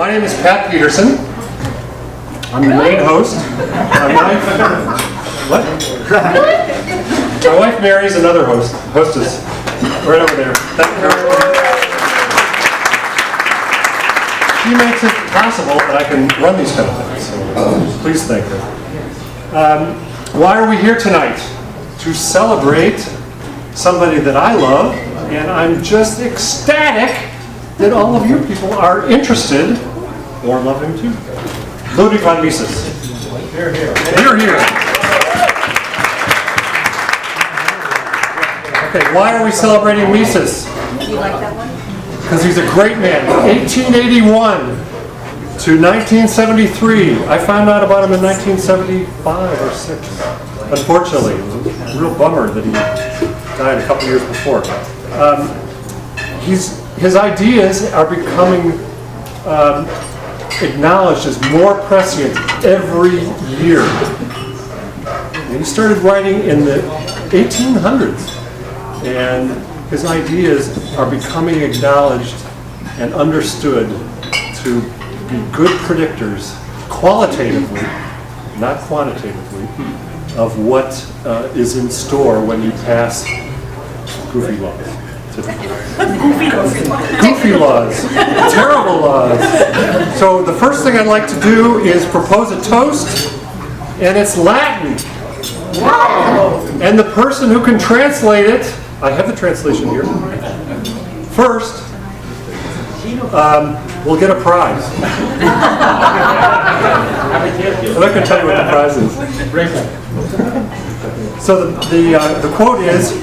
My name is Pat Peterson. I'm the main host. My wife Mary's another hostess. Right over there. Thank you very much. She makes it possible that I can run these kind of things, so please thank her. Why are we here tonight? To celebrate somebody that I love, and I'm just ecstatic that all of you people are interested or love him too. Ludwig Von Mises. Here, here. Here, here. Okay, why are we celebrating Mises? Do you like that one? Because he's a great man. 1881 to 1973. I found out about him in 1975 or 6. Unfortunately, it was a real bummer that he died a couple years before. His ideas are becoming acknowledged as more prescient every year. And he started writing in the 1800s, and his ideas are becoming acknowledged and understood to be good predictors, qualitatively, not quantitatively, of what is in store when you pass goofy laws. Goofy laws, terrible laws. So the first thing I'd like to do is propose a toast, and it's Latin. And the person who can translate it, I have the translation here. First, we'll get a prize. I'm not going to tell you what the prize is. So the quote is,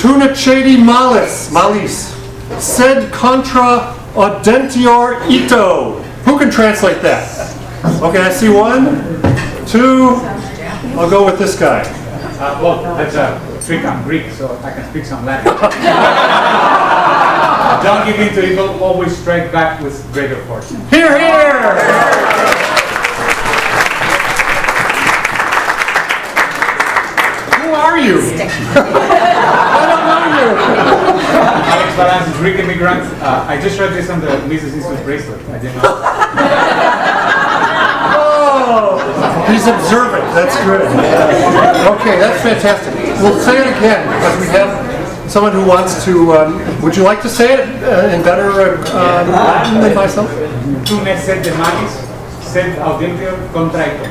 "Tuna cedi malis, sed contra audentior ito." Who can translate that? Okay, I see 1, 2. I'll go with this guy. Well, that's a trick. I'm Greek, so I can speak some Latin. Don't give in to evil, always strike back with greater force. Here, here! Who are you? I don't know you. Alex Balance, Greek immigrant. I just read this on the Mises Institute bracelet. I didn't know. Oh, he's observant. That's good. Okay, that's fantastic. We'll say it again because we have someone who wants to. Would you like to say it in better Latin than myself? Tuna cedi malis, sed audentior contra ito.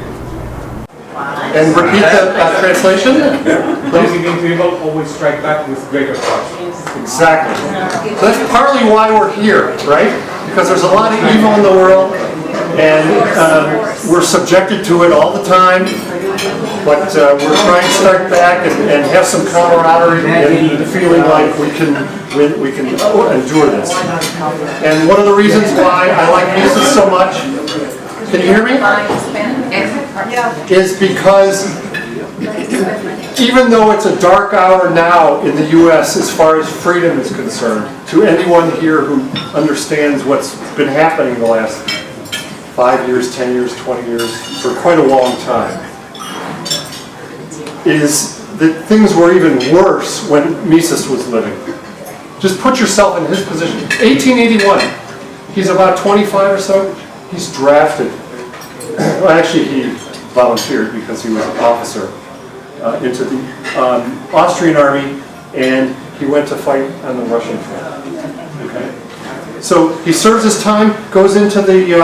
And repeat the translation. Don't give in to evil, always strike back with greater force. Exactly. So that's partly why we're here, right? Because there's a lot of evil in the world, and we're subjected to it all the time. But we're trying to strike back and have some camaraderie and feeling like we can endure this. And one of the reasons why I like Mises so much, can you hear me? Is because even though it's a dark hour now in the U.S. as far as freedom is concerned, to anyone here who understands what's been happening the last 5 years, 10 years, 20 years, for quite a long time, is that things were even worse when Mises was living. Just put yourself in his position. 1881, he's about 25 or so, he's drafted. Well, actually, he volunteered because he was an officer into the Austrian army, and he went to fight on the Russian front. Okay, so he serves his time, goes into the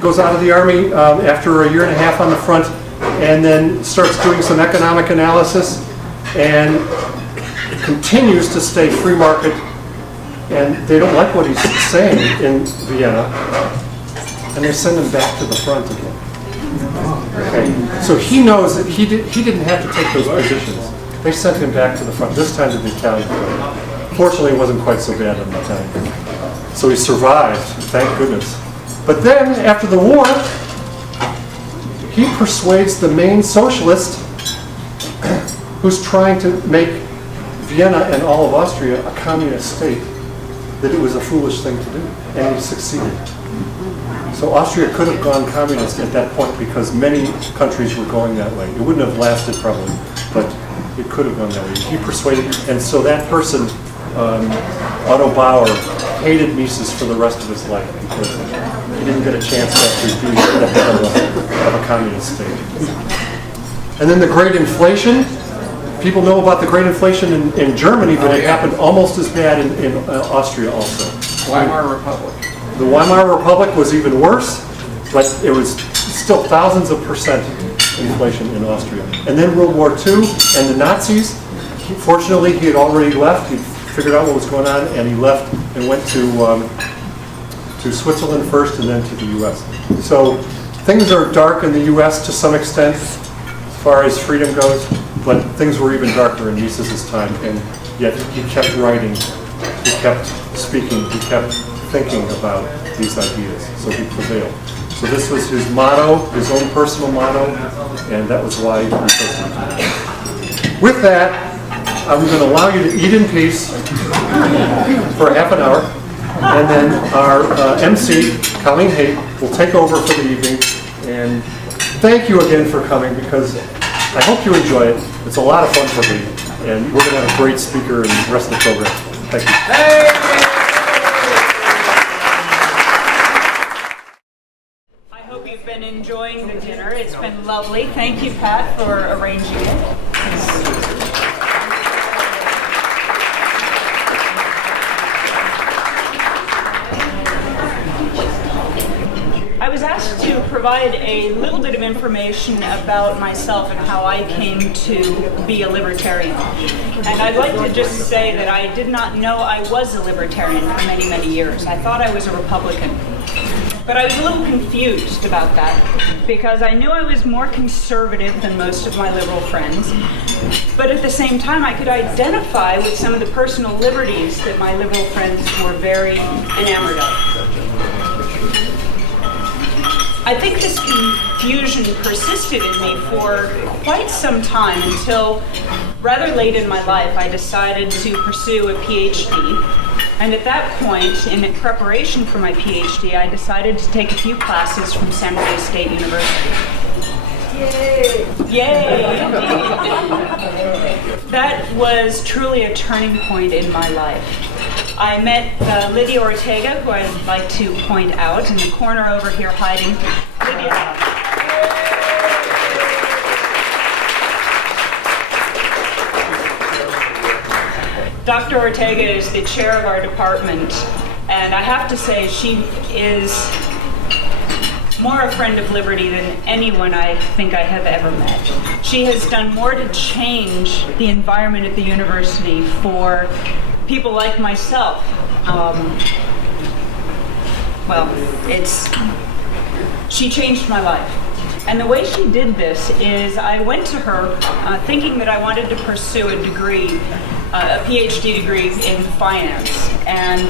goes out of the army after a year and a half on the front, and then starts doing some economic analysis, and continues to stay free market. And they don't like what he's saying in Vienna, and they send him back to the front again. Okay. So he knows that he didn't have to take those positions. They sent him back to the front, this time to the Italian front. Fortunately, it wasn't quite so bad on the Italian front. So he survived, thank goodness. But then, after the war, he persuades the main socialist who's trying to make Vienna and all of Austria a communist state that it was a foolish thing to do, and he succeeded. So Austria could have gone communist at that point because many countries were going that way. It wouldn't have lasted probably, but it could have gone that way. He persuaded, and so that person, Otto Bauer, hated Mises for the rest of his life because he didn't get a chance to actually be the head of a communist state. And then the Great Inflation. People know about the Great Inflation in Germany, but it happened almost as bad in Austria also. Weimar Republic. The Weimar Republic was even worse, but it was still thousands of percent inflation in Austria. And then World War II and the Nazis. Fortunately, he had already left. He figured out what was going on, and he left and went to Switzerland first and then to the U.S. So things are dark in the U.S. to some extent as far as freedom goes, but things were even darker in Mises' time, and yet he kept writing, he kept speaking, he kept thinking about these ideas, so he prevailed. So this was his motto, his own personal motto, and that was why he chose it. With that, I'm going to allow you to eat in peace for half an hour, and then our MC, Colleen Haight, will take over for the evening. And thank you again for coming, because I hope you enjoy it. It's a lot of fun for me, and we're going to have a great speaker in the rest of the program. Thank you. I hope you've been enjoying the dinner. It's been lovely. Thank you, Pat, for arranging it. I was asked to provide a little bit of information about myself and how I came to be a libertarian. And I'd like to just say that I did not know I was a libertarian for many, many years. I thought I was a Republican. But I was a little confused about that because I knew I was more conservative than most of my liberal friends. But at the same time, I could identify with some of the personal liberties that my liberal friends were very enamored of. I think this confusion persisted in me for quite some time until rather late in my life I decided to pursue a PhD. And at that point, in preparation for my PhD, I decided to take a few classes from San Jose State University. Yay! Yay, indeed. That was truly a turning point in my life. I met Lydia Ortega, who I'd like to point out in the corner over here hiding. Lydia. Dr. Ortega is the chair of our department, and I have to say she is more a friend of liberty than anyone I think I have ever met. She has done more to change the environment at the university for people like myself. She changed my life. And the way she did this is I went to her thinking that I wanted to pursue a degree, a PhD degree in finance. And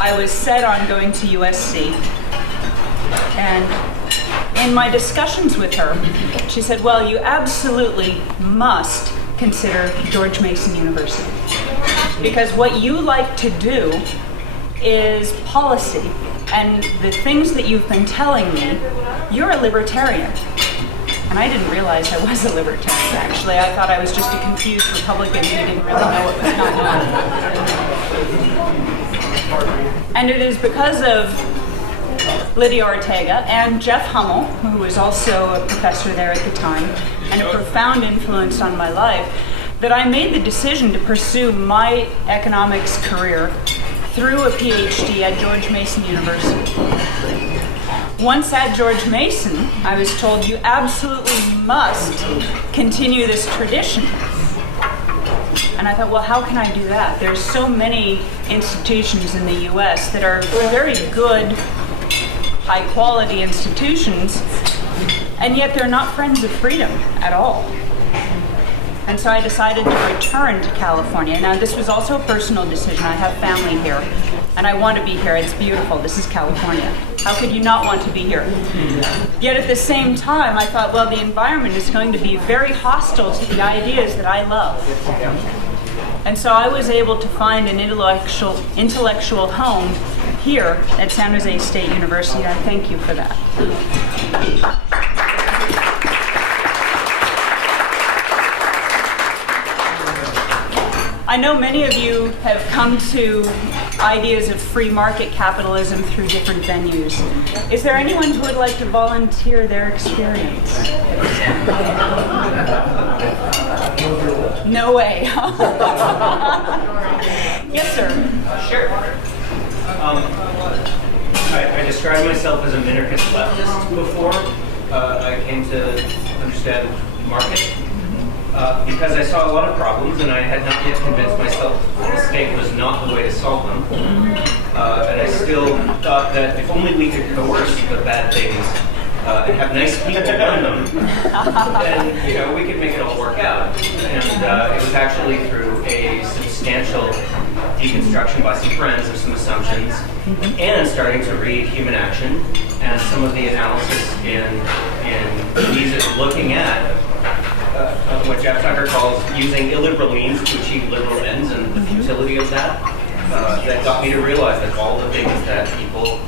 I was set on going to USC. And in my discussions with her, she said, well, you absolutely must consider George Mason University. Because what you like to do is policy. And the things that you've been telling me, you're a libertarian. And I didn't realize I was a libertarian, actually. I thought I was just a confused Republican who didn't really know what was going on. And it is because of Lydia Ortega and Jeff Hummel, who was also a professor there at the time, and a profound influence on my life, that I made the decision to pursue my economics career through a PhD at George Mason University. Once at George Mason, I was told you absolutely must continue this tradition. And I thought, well, how can I do that? There's so many institutions in the US that are very good, high-quality institutions, and yet they're not friends of freedom at all. And so I decided to return to California. Now, this was also a personal decision. I have family here, and I want to be here. It's beautiful. This is California. How could you not want to be here? Yet at the same time, I thought, well, the environment is going to be very hostile to the ideas that I love. And so I was able to find an intellectual home here at San Jose State University, and I thank you for that. I know many of you have come to ideas of free market capitalism through different venues. Is there anyone who would like to volunteer their experience? No way. Yes, sir. Sure. I described myself as a minarchist leftist before I came to understand market. Because I saw a lot of problems and I had not yet convinced myself the state was not the way to solve them. And I still thought that if only we could coerce the bad things and have nice people run them, then we could make it all work out. And it was actually through a substantial deconstruction by some friends of some assumptions and starting to read Human Action and some of the analysis in Mises looking at what Jeff Tucker calls using illiberal means to achieve liberal ends and the futility of that. That got me to realize that all the things that people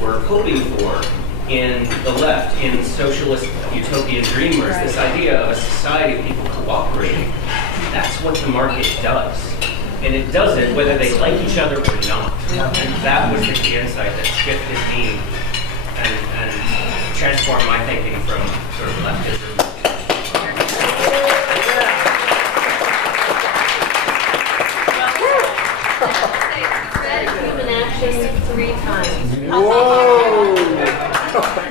were hoping for in the left, in socialist utopian dreamers, this idea of a society of people cooperating, that's what the market does. And it does it whether they like each other or not. And that was the key insight that shifted me and transformed my thinking from sort of leftism. Human Action 3 times. Whoa!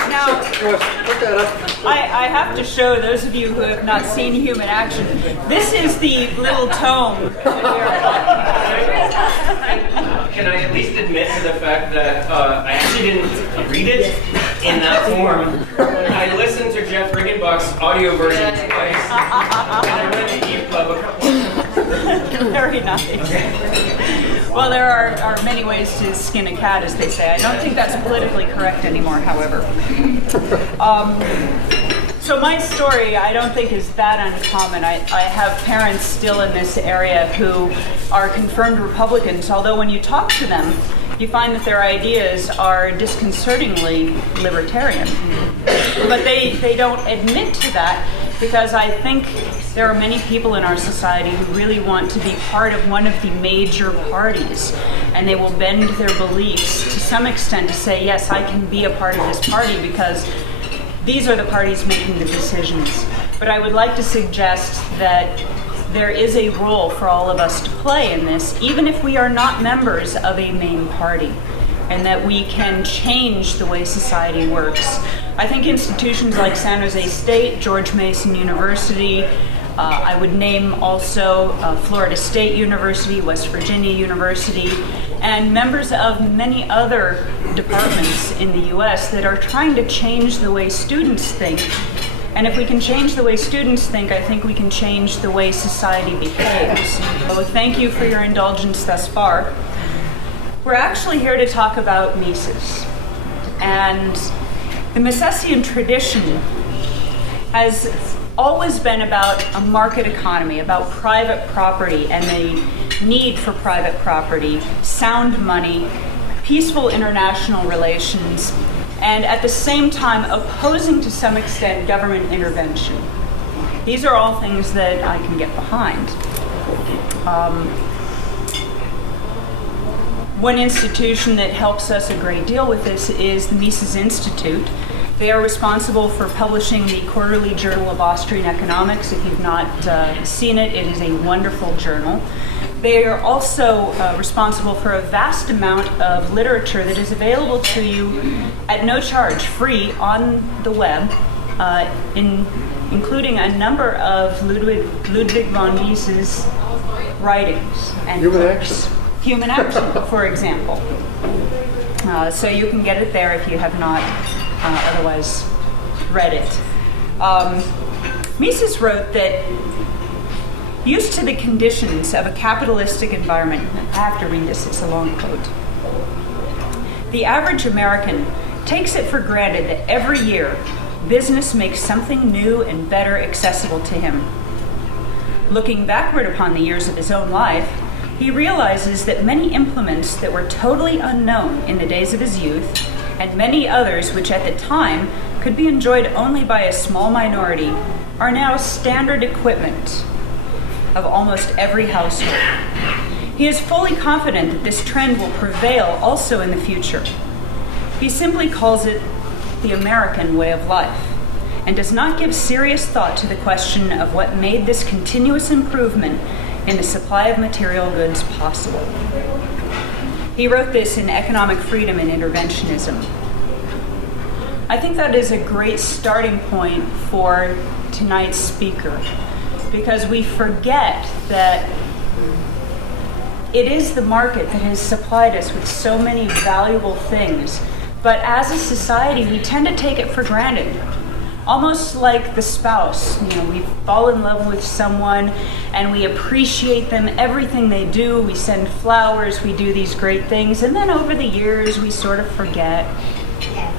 Now, Look at it. I have to show those of you who have not seen Human Action. This is the little tome. Can I at least admit to the fact that I actually didn't read it in that form? I listened to Jeff Riggenbach's audio version twice, and I read the EPUB a couple of times. Very nice. Well, there are many ways to skin a cat, as they say. I don't think that's politically correct anymore, however. So my story, I don't think is that uncommon. I have parents still in this area who are confirmed Republicans, although when you talk to them, you find that their ideas are disconcertingly libertarian. But they don't admit to that because I think there are many people in our society who really want to be part of one of the major parties, and they will bend their beliefs to some extent to say, yes, I can be a part of this party because these are the parties making the decisions. But I would like to suggest that there is a role for all of us to play in this, even if we are not members of a main party, and that we can change the way society works. I think institutions like San Jose State, George Mason University, I would name also Florida State University, West Virginia University, and members of many other departments in the US that are trying to change the way students think. And if we can change the way students think, I think we can change the way society behaves. So thank you for your indulgence thus far. We're actually here to talk about Mises. And the Misesian tradition has always been about a market economy, about private property and the need for private property, sound money, peaceful international relations, and at the same time opposing to some extent government intervention. These are all things that I can get behind. One institution that helps us a great deal with this is the Mises Institute. They are responsible for publishing the Quarterly Journal of Austrian Economics. If you've not seen it, it is a wonderful journal. They are also responsible for a vast amount of literature that is available to you at no charge, free on the web, including a number of Ludwig von Mises writings and Human books. Action. Human Action, for example. So you can get it there if you have not otherwise read it. Mises wrote that used to the conditions of a capitalistic environment, I have to read this, it's a long quote. The average American takes it for granted that every year business makes something new and better accessible to him. Looking backward upon the years of his own life, he realizes that many implements that were totally unknown in the days of his youth, and many others which at the time could be enjoyed only by a small minority, are now standard equipment of almost every household. He is fully confident that this trend will prevail also in the future. He simply calls it the American way of life, and does not give serious thought to the question of what made this continuous improvement in the supply of material goods possible. He wrote this in Economic Freedom and Interventionism. I think that is a great starting point for tonight's speaker, because we forget that it is the market that has supplied us with so many valuable things, but as a society, we tend to take it for granted. Almost like the spouse, we fall in love with someone and we appreciate them, everything they do, we send flowers, we do these great things, and then over the years we sort of forget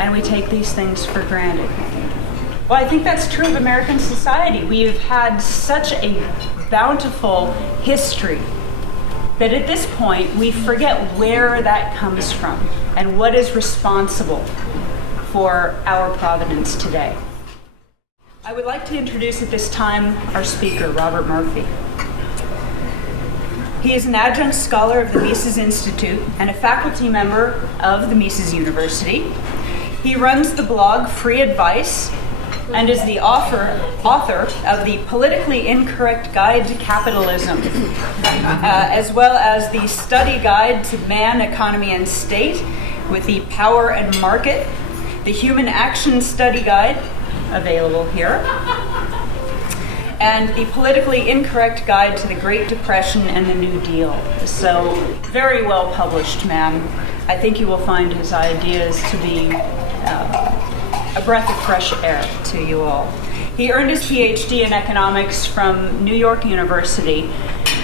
and we take these things for granted. Well, I think that's true of American society. We have had such a bountiful history that at this point we forget where that comes from and what is responsible for our providence today. I would like to introduce at this time our speaker, Robert Murphy. He is an adjunct scholar of the Mises Institute and a faculty member of the Mises University. He runs the blog Free Advice and is the author of the Politically Incorrect Guide to Capitalism, as well as the Study Guide to Man, Economy, and State with the Power and Market, the Human Action Study Guide, available here, and the Politically Incorrect Guide to the Great Depression and the New Deal. So, very well published man. I think you will find his ideas to be a breath of fresh air to you all. He earned his PhD in economics from New York University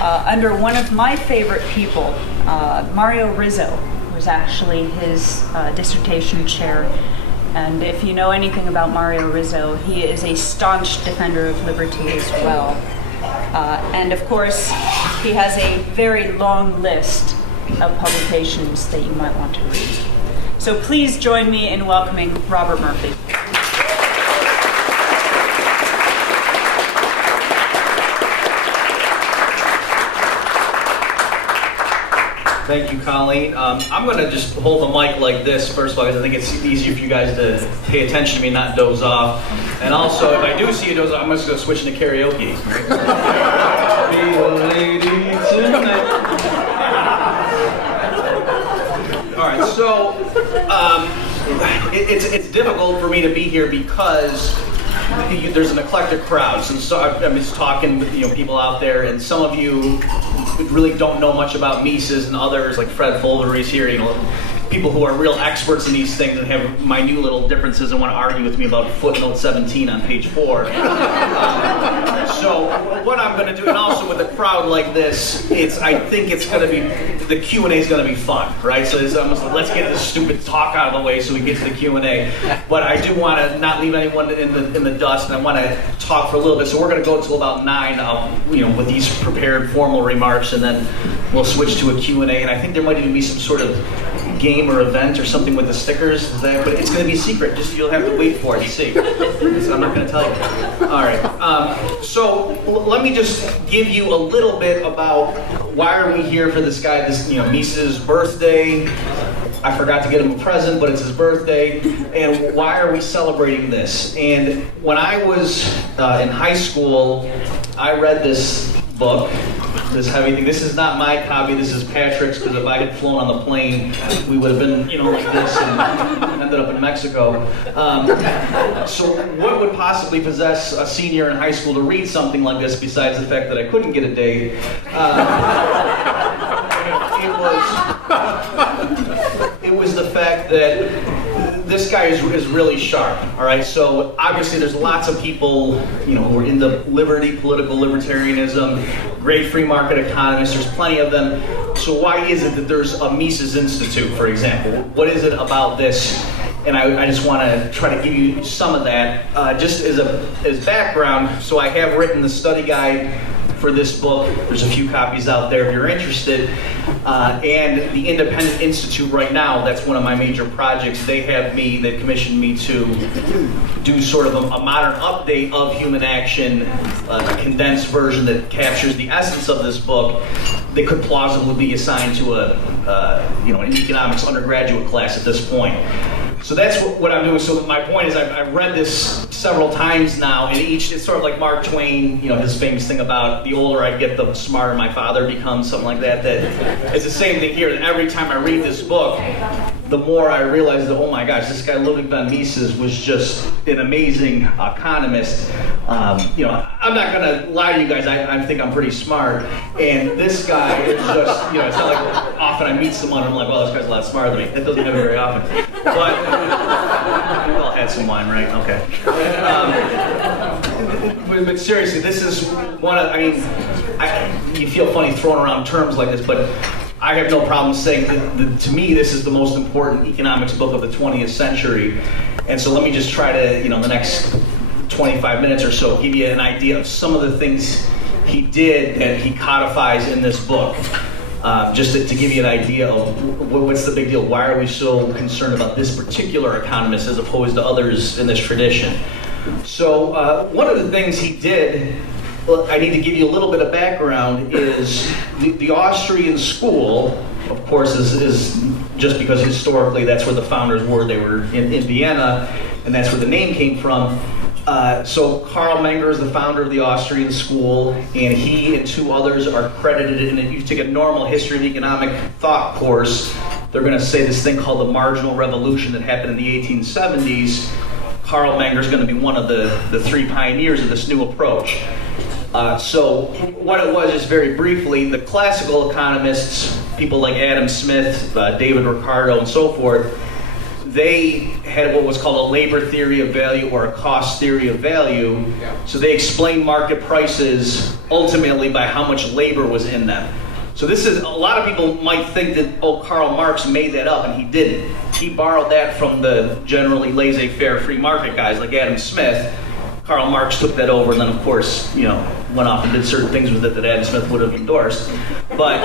under one of my favorite people, Mario Rizzo, was actually his dissertation chair. And if you know anything about Mario Rizzo, he is a staunch defender of liberty as well. And of course, he has a very long list of publications that you might want to read. So please join me in welcoming Robert Murphy. Thank you, Colleen. I'm going to just hold the mic like this, first of all, because I think it's easier for you guys to pay attention to me, not doze off. And also, if I do see you doze off, I'm just going to switch into karaoke. Be a lady tonight. All right, so it's difficult for me to be here because there's an eclectic crowd. So I'm just talking with people out there, and some of you really don't know much about Mises, and others like Fred Foldery's here, people who are real experts in these things and have minute little differences and want to argue with me about footnote 17 on page 4. So what I'm going to do, and also with a crowd like this, I think it's going to be, the Q&A is going to be fun, right? So it's almost like, let's get this stupid talk out of the way so we get to the Q&A. But I do want to not leave anyone in the dust, and I want to talk for a little bit. So we're going to go until about 9, with these prepared formal remarks, and then we'll switch to a Q&A. And I think there might even be some sort of game or event or something with the stickers, but it's going to be secret. Just you'll have to wait for it to see. I'm not going to tell you. All right. So let me just give you a little bit about why are we here for this guy. This Mises' birthday. I forgot to get him a present, but it's his birthday. And why are we celebrating this? And when I was in high school, I read this book, this heavy thing. This is not my copy, this is Patrick's, because if I had flown on the plane, we would have been, like this and ended up in Mexico. So what would possibly possess a senior in high school to read something like this besides the fact that I couldn't get a date? It was the fact that this guy is really sharp, all right? So obviously there's lots of people, who are into liberty, political libertarianism, great free market economists, there's plenty of them. So why is it that there's a Mises Institute, for example? What is it about this? And I just want to try to give you some of that, just as background. So I have written the study guide for this book. There's a few copies out there if you're interested. And the Independent Institute right now, that's one of my major projects. They've commissioned me to do sort of a modern update of Human Action, a condensed version that captures the essence of this book. they could plausibly be assigned to an economics undergraduate class at this point. So that's what I'm doing. So my point is I've read this several times now, and it's sort of like Mark Twain, his famous thing about the older I get, the smarter my father becomes, something like that. That it's the same thing here. That every time I read this book, the more I realize that, oh my gosh, this guy Ludwig Von Mises was just an amazing economist. I'm not going to lie to you guys, I think I'm pretty smart. And this guy is just, it's not like often I meet someone and I'm like, well, this guy's a lot smarter than me. That doesn't happen very often. But we all had some wine, right? Okay. But seriously, this is one of, you feel funny throwing around terms like this, but I have no problem saying that to me, this is the most important economics book of the 20th century. And so let me just try to, the next 25 minutes or so, give you an idea of some of the things he did that he codifies in this book. Just to give you an idea of what's the big deal. Why are we so concerned about this particular economist as opposed to others in this tradition? So one of the things he did, I need to give you a little bit of background, is the Austrian school, of course, is just because historically that's where the founders were. They were in Vienna, and that's where the name came from. So Karl Menger is the founder of the Austrian school, and he and two others are credited in it. You take a normal history of economic thought course, they're going to say this thing called the marginal revolution that happened in the 1870s. Karl Menger is going to be one of the three pioneers of this new approach. So what it was is, very briefly, the classical economists, people like Adam Smith, David Ricardo, and so forth, they had what was called a labor theory of value or a cost theory of value. So they explained market prices ultimately by how much labor was in them. So this is, a lot of people might think that, Karl Marx made that up, and he didn't. He borrowed that from the generally laissez-faire free market guys like Adam Smith. Karl Marx took that over and then, of course, went off and did certain things with it that Adam Smith would have endorsed. But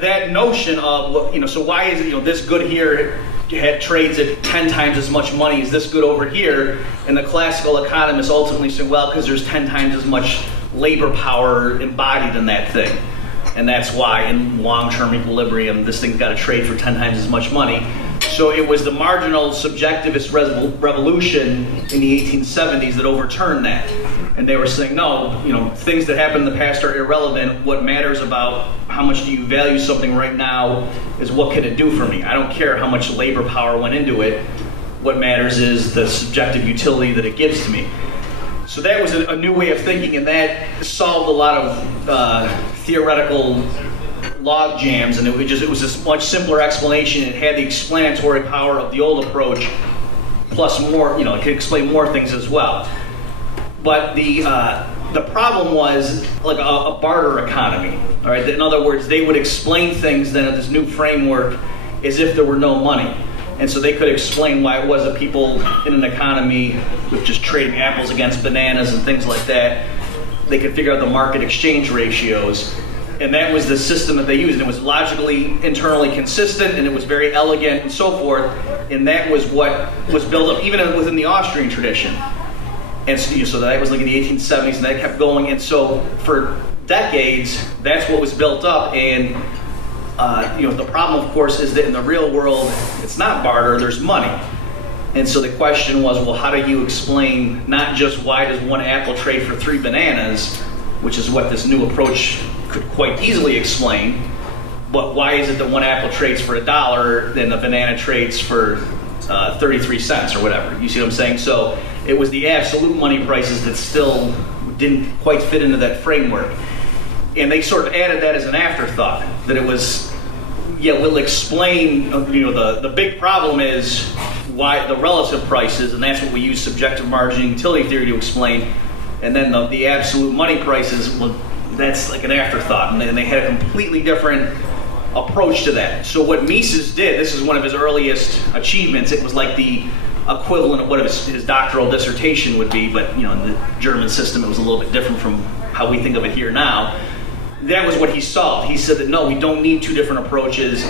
that notion of, so why is it, this good here trades at 10 times as much money as this good over here? And the classical economists ultimately say, well, because there's 10 times as much labor power embodied in that thing. And that's why in long-term equilibrium, this thing's got to trade for 10 times as much money. So it was the marginal subjectivist revolution in the 1870s that overturned that. And they were saying, no, things that happened in the past are irrelevant. What matters about how much do you value something right now is what can it do for me. I don't care how much labor power went into it. What matters is the subjective utility that it gives to me. So that was a new way of thinking, and that solved a lot of theoretical log jams, and it was a much simpler explanation. It had the explanatory power of the old approach, plus more, it could explain more things as well. But the problem was like a barter economy. All right, in other words, they would explain things then in this new framework as if there were no money. And so they could explain why it was that people in an economy with just trading apples against bananas and things like that, they could figure out the market exchange ratios. And that was the system that they used. It was logically, internally consistent, and it was very elegant and so forth. And that was what was built up, even within the Austrian tradition. And so that was like in the 1870s, and that kept going. And so for decades, that's what was built up. And the problem, of course, is that in the real world, it's not barter, there's money. And so the question was, well, how do you explain not just why does one apple trade for 3 bananas, which is what this new approach could quite easily explain, but why is it that one apple trades for $1 and a banana trades for 33 cents or whatever? You see what I'm saying? So it was the absolute money prices that still didn't quite fit into that framework. And they sort of added that as an afterthought, that it was, we'll explain, the big problem is why the relative prices, and that's what we use subjective margin utility theory to explain. And then the absolute money prices, well, that's like an afterthought. And they had a completely different approach to that. So what Mises did, this is one of his earliest achievements. It was like the equivalent of what his doctoral dissertation would be, but in the German system, it was a little bit different from how we think of it here now. That was what he solved. He said that no, we don't need 2 different approaches.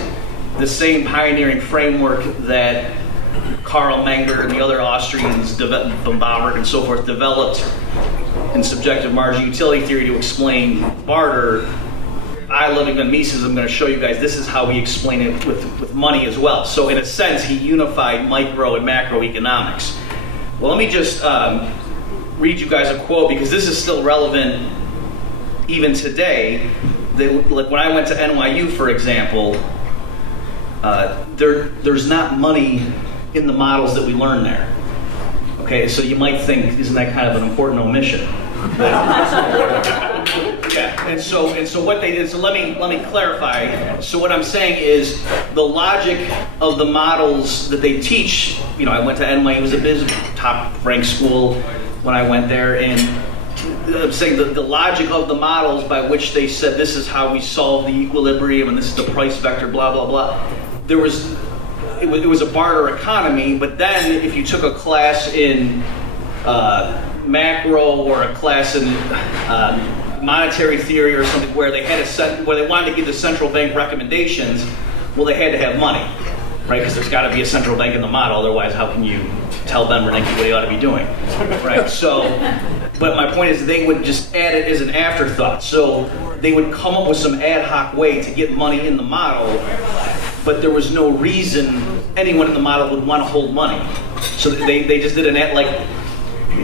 The same pioneering framework that Karl Menger and the other Austrians, von Bauer and so forth, developed in subjective margin utility theory to explain barter Ludwig Von Mises, I'm going to show you guys, this is how he explained it with money as well. So in a sense, he unified micro and macroeconomics. Well, let me just read you guys a quote, because this is still relevant even today. Like when I went to NYU, for example, there's not money in the models that we learn there. Okay, so you might think, isn't that kind of an important omission? Yeah, and so what they did, so let me clarify. So what I'm saying is the logic of the models that they teach, I went to NYU, it was a top ranked school when I went there, and I'm saying the logic of the models by which they said this is how we solve the equilibrium and this is the price vector, blah, blah, blah. It was a barter economy, but then if you took a class in macro or a class in monetary theory or something where they had where they wanted to give the central bank recommendations, well, they had to have money, right? Because there's got to be a central bank in the model, otherwise how can you tell them what they ought to be doing, right? So, but my point is they would just add it as an afterthought. So they would come up with some ad hoc way to get money in the model, but there was no reason anyone in the model would want to hold money. So they just did an ad, like,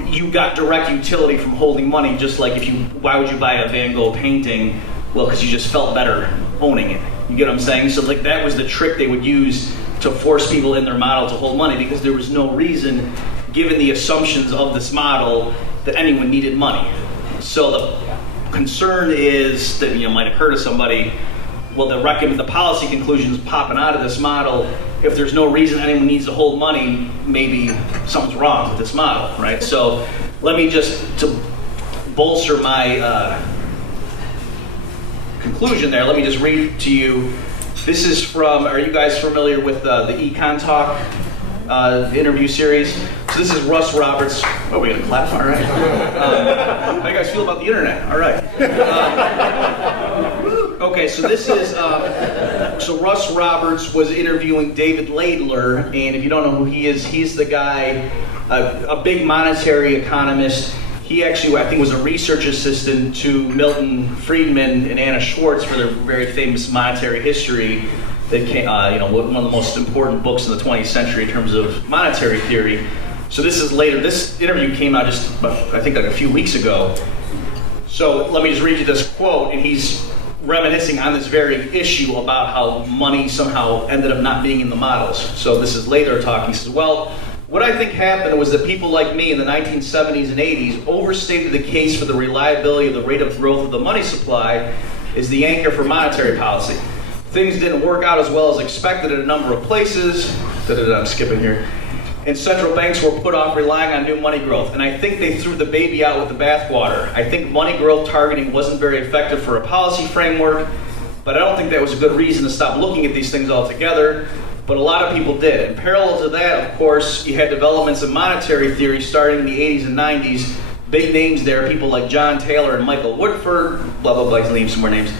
you got direct utility from holding money, just like why would you buy a Van Gogh painting? Well, because you just felt better owning it. You get what I'm saying? So like that was the trick they would use to force people in their model to hold money, because there was no reason, given the assumptions of this model, that anyone needed money. So the concern is that, might have heard of somebody, well, the policy conclusions popping out of this model, if there's no reason anyone needs to hold money, maybe something's wrong with this model, right? So let me just, to bolster my conclusion there, let me just read to you. This is from, are you guys familiar with the Econ Talk interview series? So this is Russ Roberts. Oh, we gonna clap? All right. How do you guys feel about the internet? All right. Okay, so this is, so Russ Roberts was interviewing David Laidler, and if you don't know who he is, he's the guy, a big monetary economist. He actually, I think, was a research assistant to Milton Friedman and Anna Schwartz for their very famous monetary history that came, one of the most important books in the 20th century in terms of monetary theory. So this is later. This interview came out just, I think, like a few weeks ago. So let me just read you this quote, and he's reminiscing on this very issue about how money somehow ended up not being in the models. So this is later talking. He says, well, what I think happened was that people like me in the 1970s and 80s overstated the case for the reliability of the rate of growth of the money supply as the anchor for monetary policy. Things didn't work out as well as expected in a number of places. I'm skipping here. And central banks were put off relying on new money growth. And I think they threw the baby out with the bathwater. I think money growth targeting wasn't very effective for a policy framework, but I don't think that was a good reason to stop looking at these things altogether. But a lot of people did. In parallel to that, of course, you had developments in monetary theory starting in the 80s and 90s. Big names there, people like John Taylor and Michael Woodford, blah, blah, blah, leave some more names,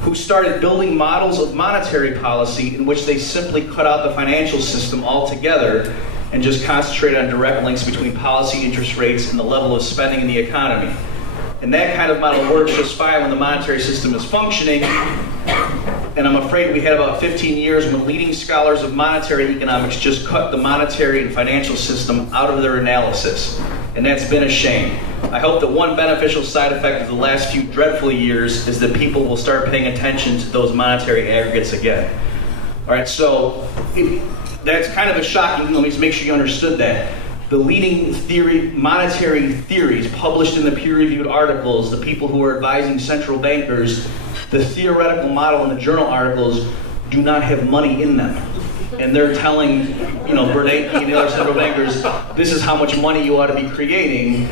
who started building models of monetary policy in which they simply cut out the financial system altogether and just concentrated on direct links between policy interest rates and the level of spending in the economy. And that kind of model works just fine when the monetary system is functioning. And I'm afraid we had about 15 years when leading scholars of monetary economics just cut the monetary and financial system out of their analysis. And that's been a shame. I hope that one beneficial side effect of the last few dreadful years is that people will start paying attention to those monetary aggregates again. All right, so that's kind of a shocking, let me just make sure you understood that. The leading monetary theories published in the peer-reviewed articles, the people who are advising central bankers, the theoretical model in the journal articles do not have money in them. And they're telling, Bernanke and the other central bankers, this is how much money you ought to be creating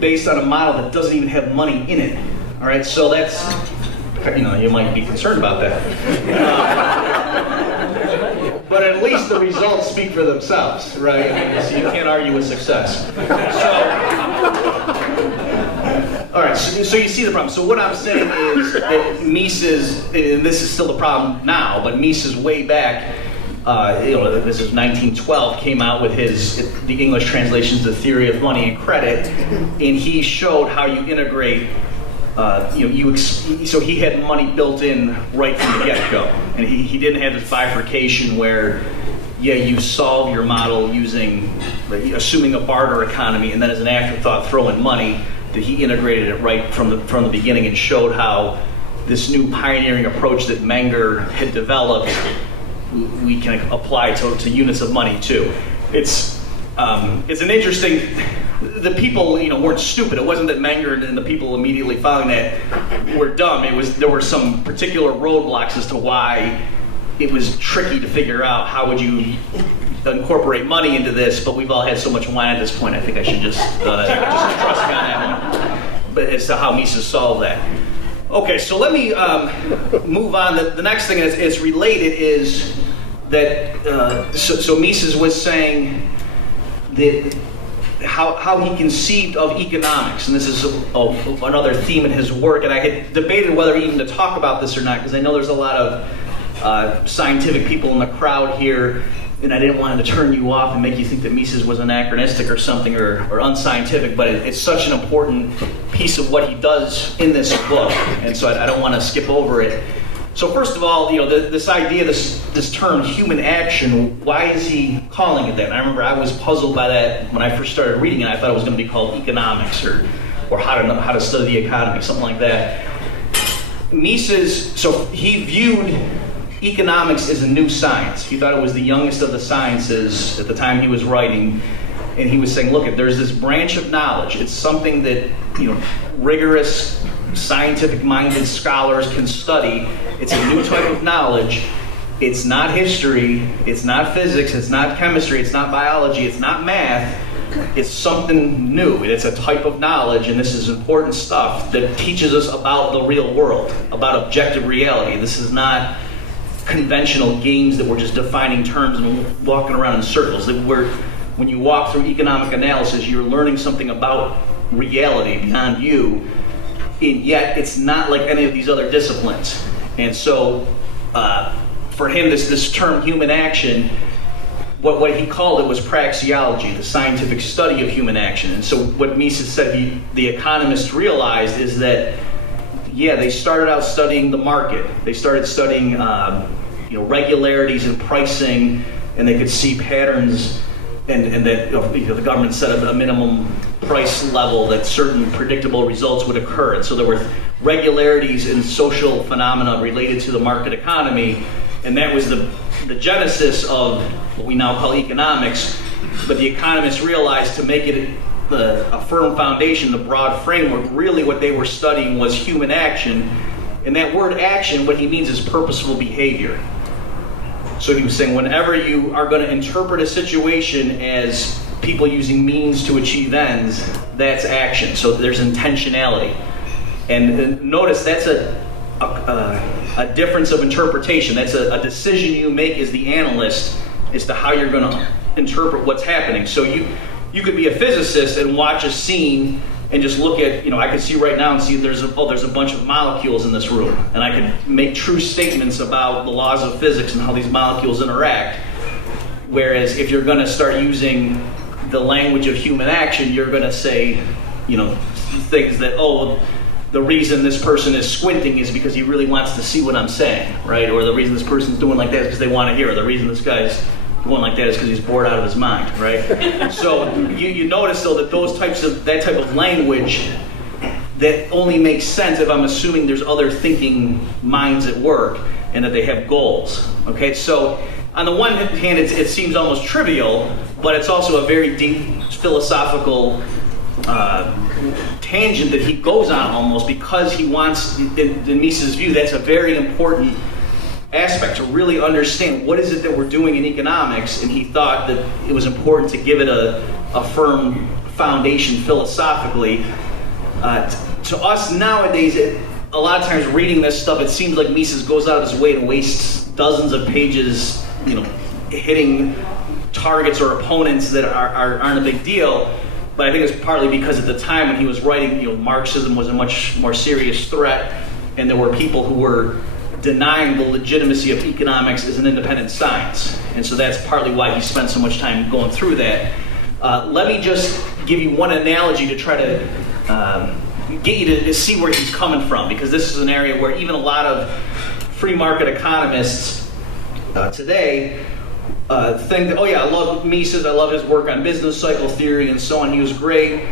based on a model that doesn't even have money in it. All right, so that's, you might be concerned about that. But at least the results speak for themselves, right? So you can't argue with success. All right, so you see the problem. So what I'm saying is that Mises, and this is still the problem now, but Mises way back, this is 1912, came out with the English translations of the theory of money and credit, and he showed how you integrate so he had money built in right from the get-go, and he didn't have this bifurcation where, you solve your model assuming a barter economy, and then as an afterthought throw in money. That he integrated it right from the beginning and showed how this new pioneering approach that Menger had developed we can apply to units of money too. It's an interesting. The people, weren't stupid. It wasn't that Menger and the people immediately following that were dumb. There were some particular roadblocks as to why it was tricky to figure out how would you incorporate money into this. But we've all had so much wine at this point. I think I should just trust me on that one. But as to how Mises solved that. Okay, so let me move on. The next thing is related is that so Mises was saying that how he conceived of economics, and this is another theme in his work, and I had debated whether even to talk about this or not, because I know there's a lot of scientific people in the crowd here, and I didn't want to turn you off and make you think that Mises was anachronistic or something or unscientific, but it's such an important piece of what he does in this book, and so I don't want to skip over it. So first of all, this idea, this term human action, why is he calling it that? And I remember I was puzzled by that when I first started reading it. I thought it was going to be called economics or how to study the economy, something like that. Mises, so he viewed economics as a new science. He thought it was the youngest of the sciences at the time he was writing. And he was saying, look, there's this branch of knowledge. It's something that, rigorous, scientific-minded scholars can study. It's a new type of knowledge. It's not history. It's not physics. It's not chemistry. It's not biology. It's not math. It's something new. It's a type of knowledge, and this is important stuff that teaches us about the real world, about objective reality. This is not conventional games that we're just defining terms and walking around in circles. When you walk through economic analysis, you're learning something about reality beyond you, and yet it's not like any of these other disciplines. And so for him, this term human action, what he called it was praxeology, the scientific study of human action. And so what Mises said the economists realized is that they started out studying the market. They started studying regularities in pricing, and they could see patterns, and that the government set a minimum price level that certain predictable results would occur. And so there were regularities in social phenomena related to the market economy, and that was the genesis of what we now call economics. But the economists realized to make it a firm foundation, the broad framework, really what they were studying was human action. And that word action, what he means is purposeful behavior. So he was saying whenever you are going to interpret a situation as people using means to achieve ends, that's action. So there's intentionality. And notice that's a difference of interpretation. That's a decision you make as the analyst as to how you're going to interpret what's happening. So you could be a physicist and watch a scene and just look at, I could see right now and see there's a bunch of molecules in this room. And I could make true statements about the laws of physics and how these molecules interact. Whereas if you're going to start using the language of human action, you're going to say, things that, the reason this person is squinting is because he really wants to see what I'm saying, right? Or the reason this person's doing like that is because they want to hear it. The reason this guy's doing like that is because he's bored out of his mind, right? So you notice though that that type of language that only makes sense if I'm assuming there's other thinking minds at work and that they have goals. Okay, so on the one hand, it seems almost trivial, but it's also a very deep philosophical tangent that he goes on almost because he wants, in Mises' view, that's a very important aspect to really understand what is it that we're doing in economics, and he thought that it was important to give it a firm foundation philosophically. To us nowadays, a lot of times reading this stuff, it seems like Mises goes out of his way to waste dozens of pages, hitting targets or opponents that aren't a big deal. But I think it's partly because at the time when he was writing, Marxism was a much more serious threat, and there were people who were denying the legitimacy of economics as an independent science. And so that's partly why he spent so much time going through that. Let me just give you one analogy to try to get you to see where he's coming from, because this is an area where even a lot of free market economists today think that, oh yeah, I love Mises, I love his work on business cycle theory and so on, he was great,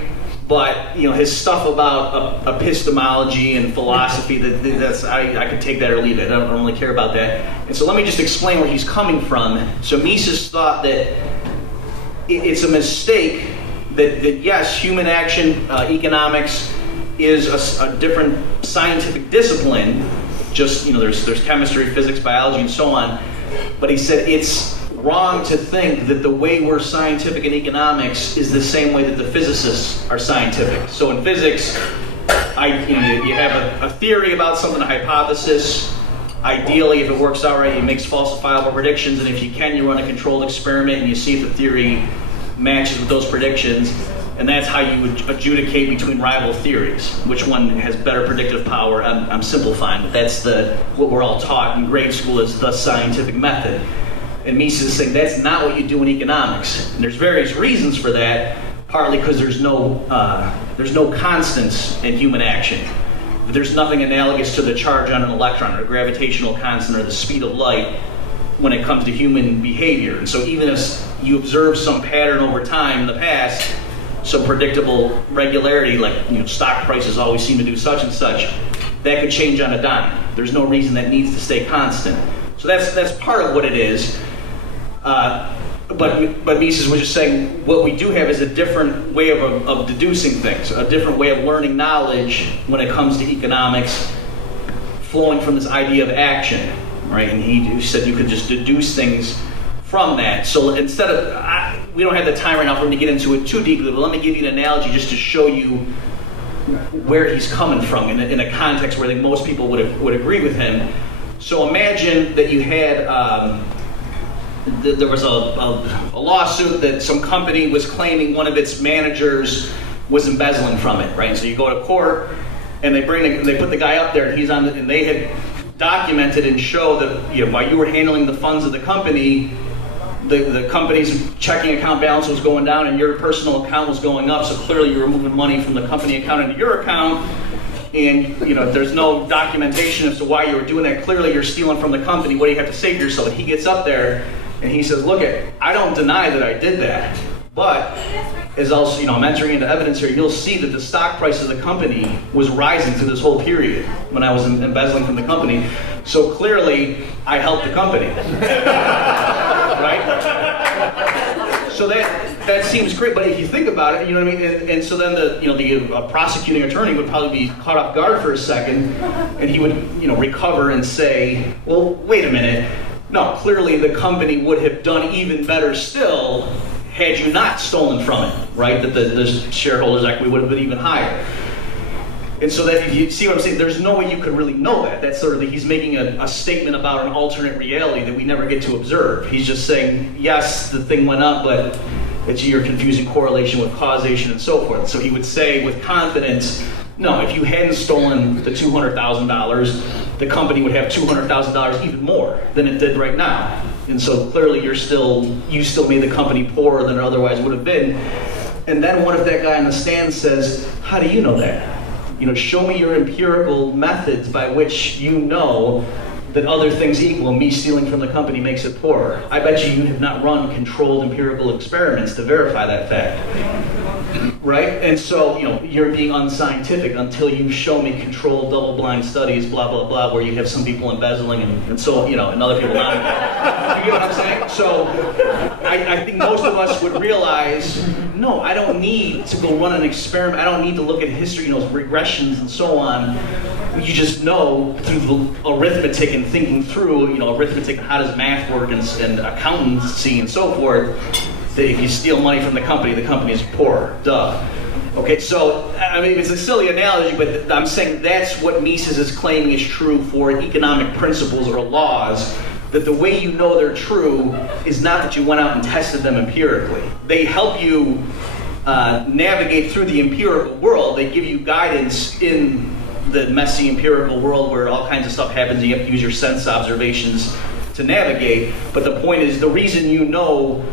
but his stuff about epistemology and philosophy, that's I could take that or leave it, I don't really care about that. And so let me just explain where he's coming from. So Mises thought that it's a mistake that yes, human action, economics, is a different scientific discipline. Just there's chemistry, physics, biology, and so on. But he said it's wrong to think that the way we're scientific in economics is the same way that the physicists are scientific. So in physics, you have a theory about something, a hypothesis. Ideally, if it works out right, it makes falsifiable predictions, and if you can, you run a controlled experiment and you see if the theory matches with those predictions, and that's how you would adjudicate between rival theories, which one has better predictive power. I'm simplifying, but that's what we're all taught in grade school is the scientific method. And Mises is saying that's not what you do in economics. And there's various reasons for that, partly because there's no constants in human action. There's nothing analogous to the charge on an electron or a gravitational constant or the speed of light when it comes to human behavior. And so even if you observe some pattern over time in the past, some predictable regularity, like stock prices always seem to do such and such, that could change on a dime. There's no reason that needs to stay constant. So that's part of what it is. But Mises was just saying what we do have is a different way of deducing things, a different way of learning knowledge when it comes to economics, flowing from this idea of action, right? And he said you could just deduce things from that. So instead of, we don't have the time right now for him to get into it too deeply, but let me give you an analogy just to show you where he's coming from in a context where I think most people would agree with him. So imagine that you had, there was a lawsuit that some company was claiming one of its managers was embezzling from it, right? So you go to court and they put the guy up there, and he's on, and they had documented and show that while you were handling the funds of the company, the company's checking account balance was going down and your personal account was going up. So clearly you were moving money from the company account into your account. And there's no documentation as to why you were doing that. Clearly you're stealing from the company. What do you have to say to yourself? And he gets up there and he says, look, I don't deny that I did that. But as also, I'm entering into evidence here, you'll see that the stock price of the company was rising through this whole period when I was embezzling from the company. So clearly I helped the company. Right? So that seems great, but if you think about it, you know what I mean? And so then the prosecuting attorney would probably be caught off guard for a second, and he would recover and say, well, wait a minute. No, clearly the company would have done even better still had you not stolen from it, right? That the shareholders' equity would have been even higher. And so that, if you see what I'm saying, there's no way you could really know that. That's sort of he's making a statement about an alternate reality that we never get to observe. He's just saying, yes, the thing went up, but you're confusing correlation with causation and so forth. So he would say with confidence, no, if you hadn't stolen the $200,000, the company would have $200,000 even more than it did right now. And so clearly you still made the company poorer than it otherwise would have been. And then what if that guy on the stand says, how do you know that? Show me your empirical methods by which you know that other things equal, me stealing from the company makes it poorer. I bet you have not run controlled empirical experiments to verify that fact. Right? And so, you're being unscientific until you show me controlled double-blind studies, blah, blah, blah, where you have some people embezzling and so, and other people not. You get what I'm saying? So, I think most of us would realize, no, I don't need to go run an experiment. I don't need to look at history, regressions and so on. You just know through the arithmetic and thinking through, arithmetic, how does math work and accountancy and so forth, that if you steal money from the company is poor. Duh. Okay, so, it's a silly analogy, but I'm saying that's what Mises is claiming is true for economic principles or laws, that the way you know they're true is not that you went out and tested them empirically. They help you navigate through the empirical world. They give you guidance in the messy empirical world where all kinds of stuff happens. You have to use your sense observations to navigate. But the point is, the reason you know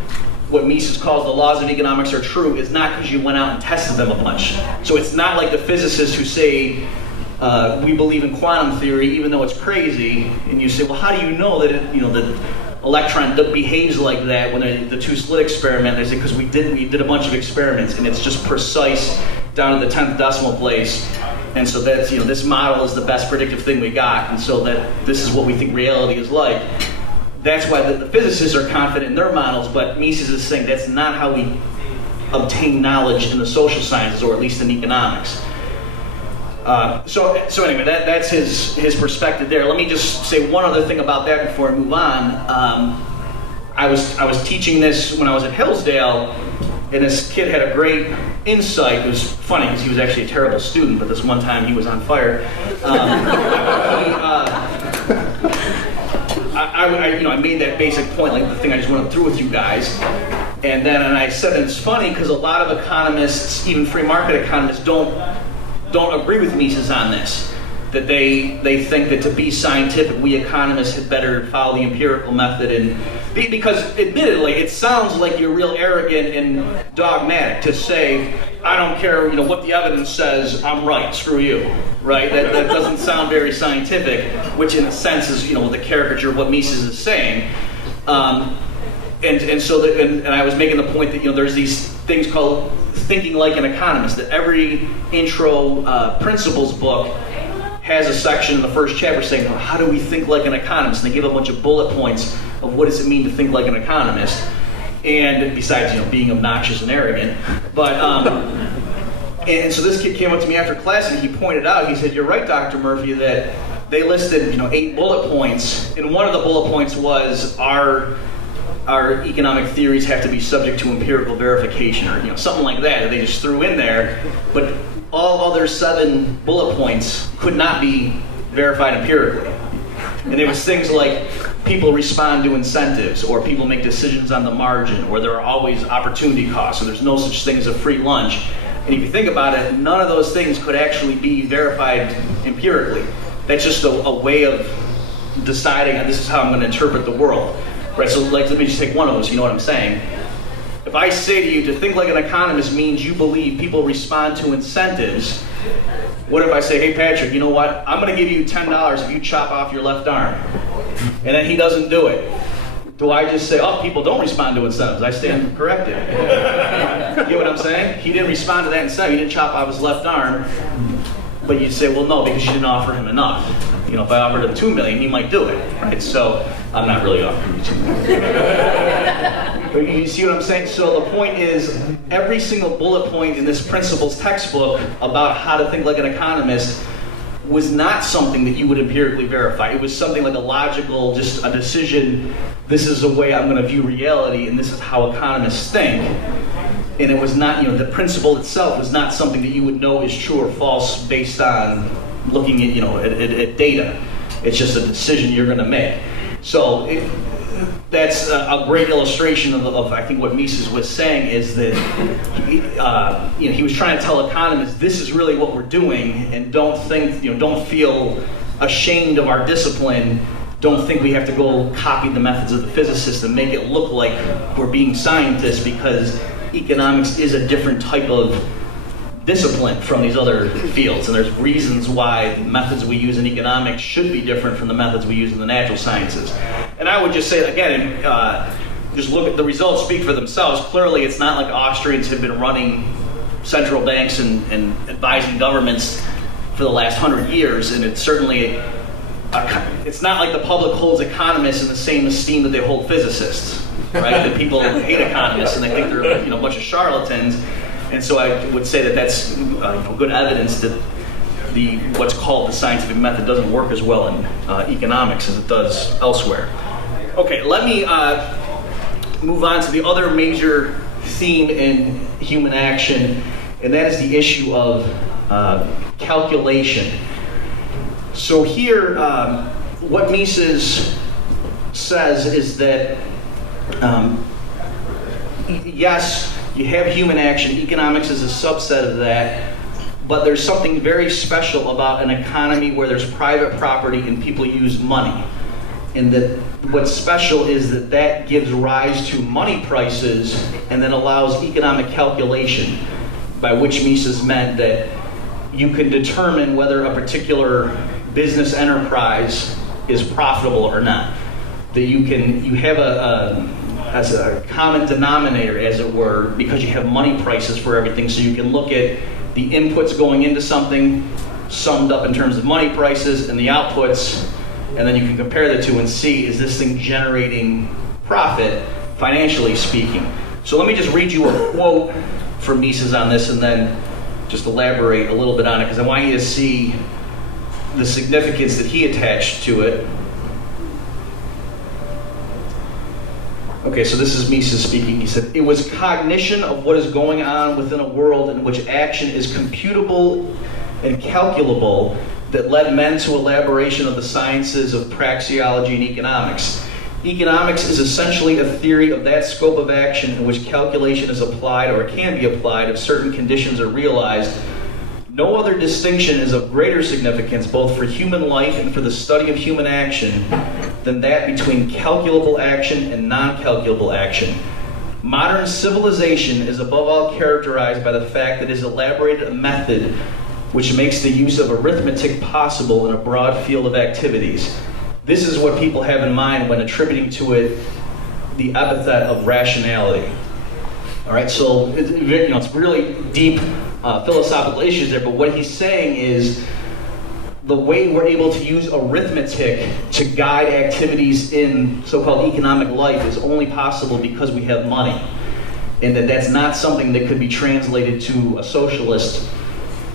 what Mises calls the laws of economics are true is not because you went out and tested them a bunch. So it's not like the physicists who say, we believe in quantum theory even though it's crazy, and you say, well, how do you know that the electron behaves like that when the two-slit experiment? They say, because we did a bunch of experiments, and it's just precise down to the 10th decimal place. And so that's, this model is the best predictive thing we got, and so that this is what we think reality is like. That's why the physicists are confident in their models, but Mises is saying that's not how we obtain knowledge in the social sciences, or at least in economics. So anyway, that's his perspective there. Let me just say one other thing about that before I move on. I was teaching this when I was at Hillsdale, and this kid had a great insight. It was funny because he was actually a terrible student, but this one time he was on fire. I made that basic point, like the thing I just went through with you guys, and I said, and it's funny because a lot of economists, even free market economists, don't agree with Mises on this. That they think that to be scientific, we economists had better follow the empirical method, and because admittedly, it sounds like you're real arrogant and dogmatic to say, I don't care, what the evidence says, I'm right, screw you, right? That doesn't sound very scientific, which in a sense is, the caricature of what Mises is saying. And so I was making the point that there's these things called thinking like an economist. That every intro principles book has a section in the first chapter saying, well, how do we think like an economist? And they give a bunch of bullet points of what does it mean to think like an economist. And besides, being obnoxious and arrogant, but and so this kid came up to me after class and he pointed out, he said, "You're right, Dr. Murphy, that they listed 8 bullet points, and one of the bullet points was our economic theories have to be subject to empirical verification," or something like that they just threw in there. But all other 7 bullet points could not be verified empirically. And there was things like people respond to incentives, or people make decisions on the margin, or there are always opportunity costs, or there's no such thing as a free lunch. And if you think about it, none of those things could actually be verified empirically. That's just a way of deciding this is how I'm going to interpret the world. Right, so let me just take one of those, you know what I'm saying? If I say to you, to think like an economist means you believe people respond to incentives, what if I say, hey Patrick, you know what, I'm going to give you $10 if you chop off your left arm, and then he doesn't do it. Do I just say, oh, people don't respond to incentives, I stand corrected? You get what I'm saying? He didn't respond to that incentive, he didn't chop off his left arm, but you'd say, well, no, because you didn't offer him enough. If I offered him $2 million, he might do it, right? So I'm not really offering you $2 million. But you see what I'm saying? So the point is, every single bullet point in this principles textbook about how to think like an economist was not something that you would empirically verify. It was something like a logical, just a decision. This is the way I'm going to view reality, and this is how economists think. And it was not, the principle itself was not something that you would know is true or false based on looking at, at data. It's just a decision you're going to make. So that's a great illustration of I think what Mises was saying is that he was trying to tell economists this is really what we're doing, and don't think, don't feel ashamed of our discipline. Don't think we have to go copy the methods of the physicists and make it look like we're being scientists, because economics is a different type of discipline from these other fields, and there's reasons why the methods we use in economics should be different from the methods we use in the natural sciences. And I would just say, again, just look at the results speak for themselves. Clearly, it's not like Austrians have been running central banks and advising governments for the last 100 years, and it's certainly, it's not like the public holds economists in the same esteem that they hold physicists, right? That people hate economists and they think they're a bunch of charlatans. And so I would say that that's good evidence that what's called the scientific method doesn't work as well in economics as it does elsewhere. Okay, let me move on to the other major theme in human action, and that is the issue of calculation. So here, what Mises says is that, yes, you have human action, economics is a subset of that, but there's something very special about an economy where there's private property and people use money. And that what's special is that that gives rise to money prices and then allows economic calculation, by which Mises meant that you can determine whether a particular business enterprise is profitable or not. That you have as a common denominator, as it were, because you have money prices for everything, so you can look at the inputs going into something summed up in terms of money prices and the outputs, and then you can compare the two and see, is this thing generating profit, financially speaking. So let me just read you a quote from Mises on this and then just elaborate a little bit on it, because I want you to see the significance that he attached to it. Okay, so this is Mises speaking. He said, "It was cognition of what is going on within a world in which action is computable and calculable that led men to elaboration of the sciences of praxeology and economics. Economics is essentially a theory of that scope of action in which calculation is applied or can be applied if certain conditions are realized. No other distinction is of greater significance both for human life and for the study of human action than that between calculable action and non-calculable action. Modern civilization is above all characterized by the fact that it has elaborated a method which makes the use of arithmetic possible in a broad field of activities. This is what people have in mind when attributing to it the epithet of rationality." All right, so it's really deep philosophical issues there, but what he's saying is the way we're able to use arithmetic to guide activities in so-called economic life is only possible because we have money, and that's not something that could be translated to a socialist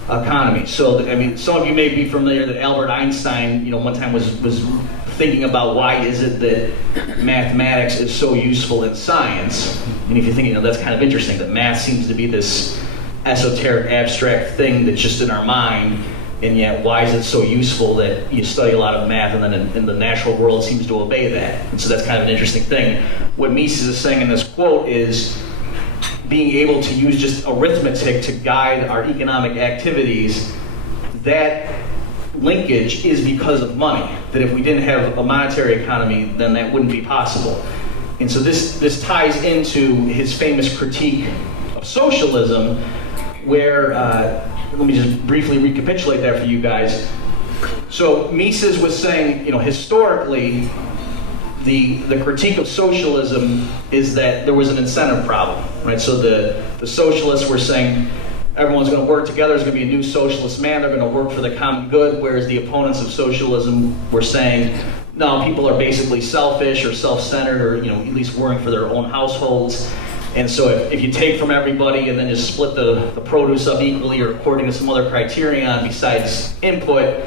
economy. So, I mean, some of you may be familiar that Albert Einstein, one time was thinking about why is it that mathematics is so useful in science. And if you think, that's kind of interesting, that math seems to be this esoteric, abstract thing that's just in our mind, and yet why is it so useful that you study a lot of math and then in the natural world seems to obey that? And so that's kind of an interesting thing. What Mises is saying in this quote is being able to use just arithmetic to guide our economic activities, that linkage is because of money. That if we didn't have a monetary economy, then that wouldn't be possible. And so this ties into his famous critique of socialism, where, let me just briefly recapitulate that for you guys. So Mises was saying, historically, the critique of socialism is that there was an incentive problem, right? So the socialists were saying everyone's going to work together, there's going to be a new socialist man, they're going to work for the common good, whereas the opponents of socialism were saying, no, people are basically selfish or self-centered, or at least worrying for their own households. And so if you take from everybody and then just split the produce up equally or according to some other criterion besides input,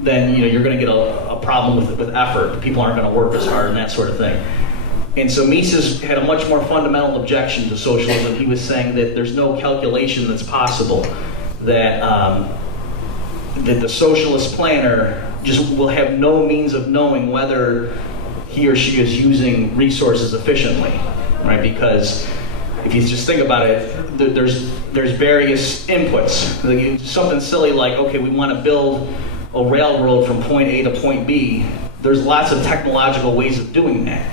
then you're going to get a problem with effort. People aren't going to work as hard and that sort of thing. And so Mises had a much more fundamental objection to socialism. He was saying that there's no calculation that's possible, that the socialist planner just will have no means of knowing whether he or she is using resources efficiently, right? Because if you just think about it, there's various inputs. Like something silly like, okay, we want to build a railroad from point A to point B. There's lots of technological ways of doing that.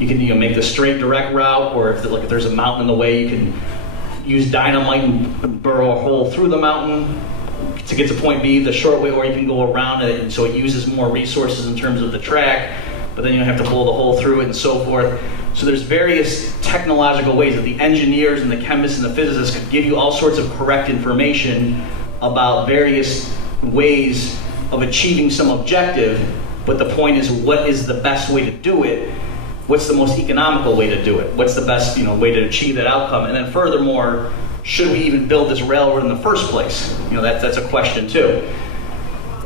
You can make the straight direct route, or if there's a mountain in the way, you can use dynamite and burrow a hole through the mountain to get to point B the short way, or you can go around it, and so it uses more resources in terms of the track, but then you have to blow the hole through it and so forth. So there's various technological ways that the engineers and the chemists and the physicists could give you all sorts of correct information about various ways of achieving some objective, but the point is, what is the best way to do it? What's the most economical way to do it? What's the best way to achieve that outcome? And then furthermore, should we even build this railroad in the first place? That's a question too.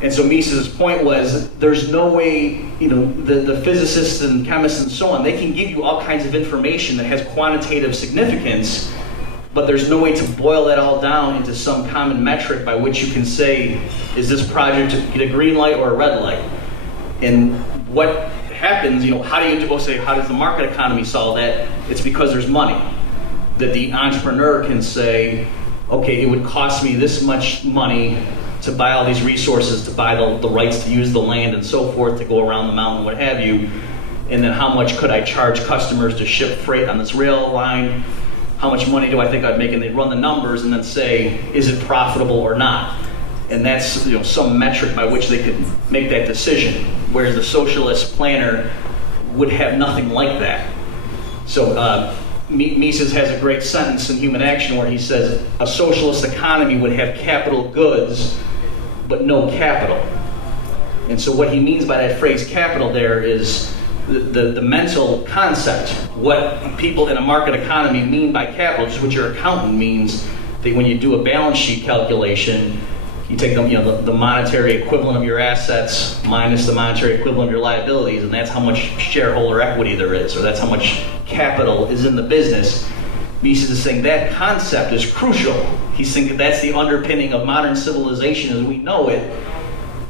And so Mises' point was, there's no way, the physicists and chemists and so on, they can give you all kinds of information that has quantitative significance, but there's no way to boil that all down into some common metric by which you can say, is this project get a green light or a red light? And what happens, how does the market economy solve that? It's because there's money. That the entrepreneur can say, okay, it would cost me this much money to buy all these resources, to buy the rights to use the land and so forth, to go around the mountain, what have you. And then how much could I charge customers to ship freight on this rail line? How much money do I think I'd make? And they'd run the numbers and then say, is it profitable or not? And that's some metric by which they could make that decision. Whereas the socialist planner would have nothing like that. So Mises has a great sentence in Human Action where he says, a socialist economy would have capital goods, but no capital. And so what he means by that phrase capital there is the mental concept. What people in a market economy mean by capital, just what your accountant means, that when you do a balance sheet calculation, you take the monetary equivalent of your assets minus the monetary equivalent of your liabilities, and that's how much shareholder equity there is, or that's how much capital is in the business. Mises is saying that concept is crucial. He's thinking that's the underpinning of modern civilization as we know it,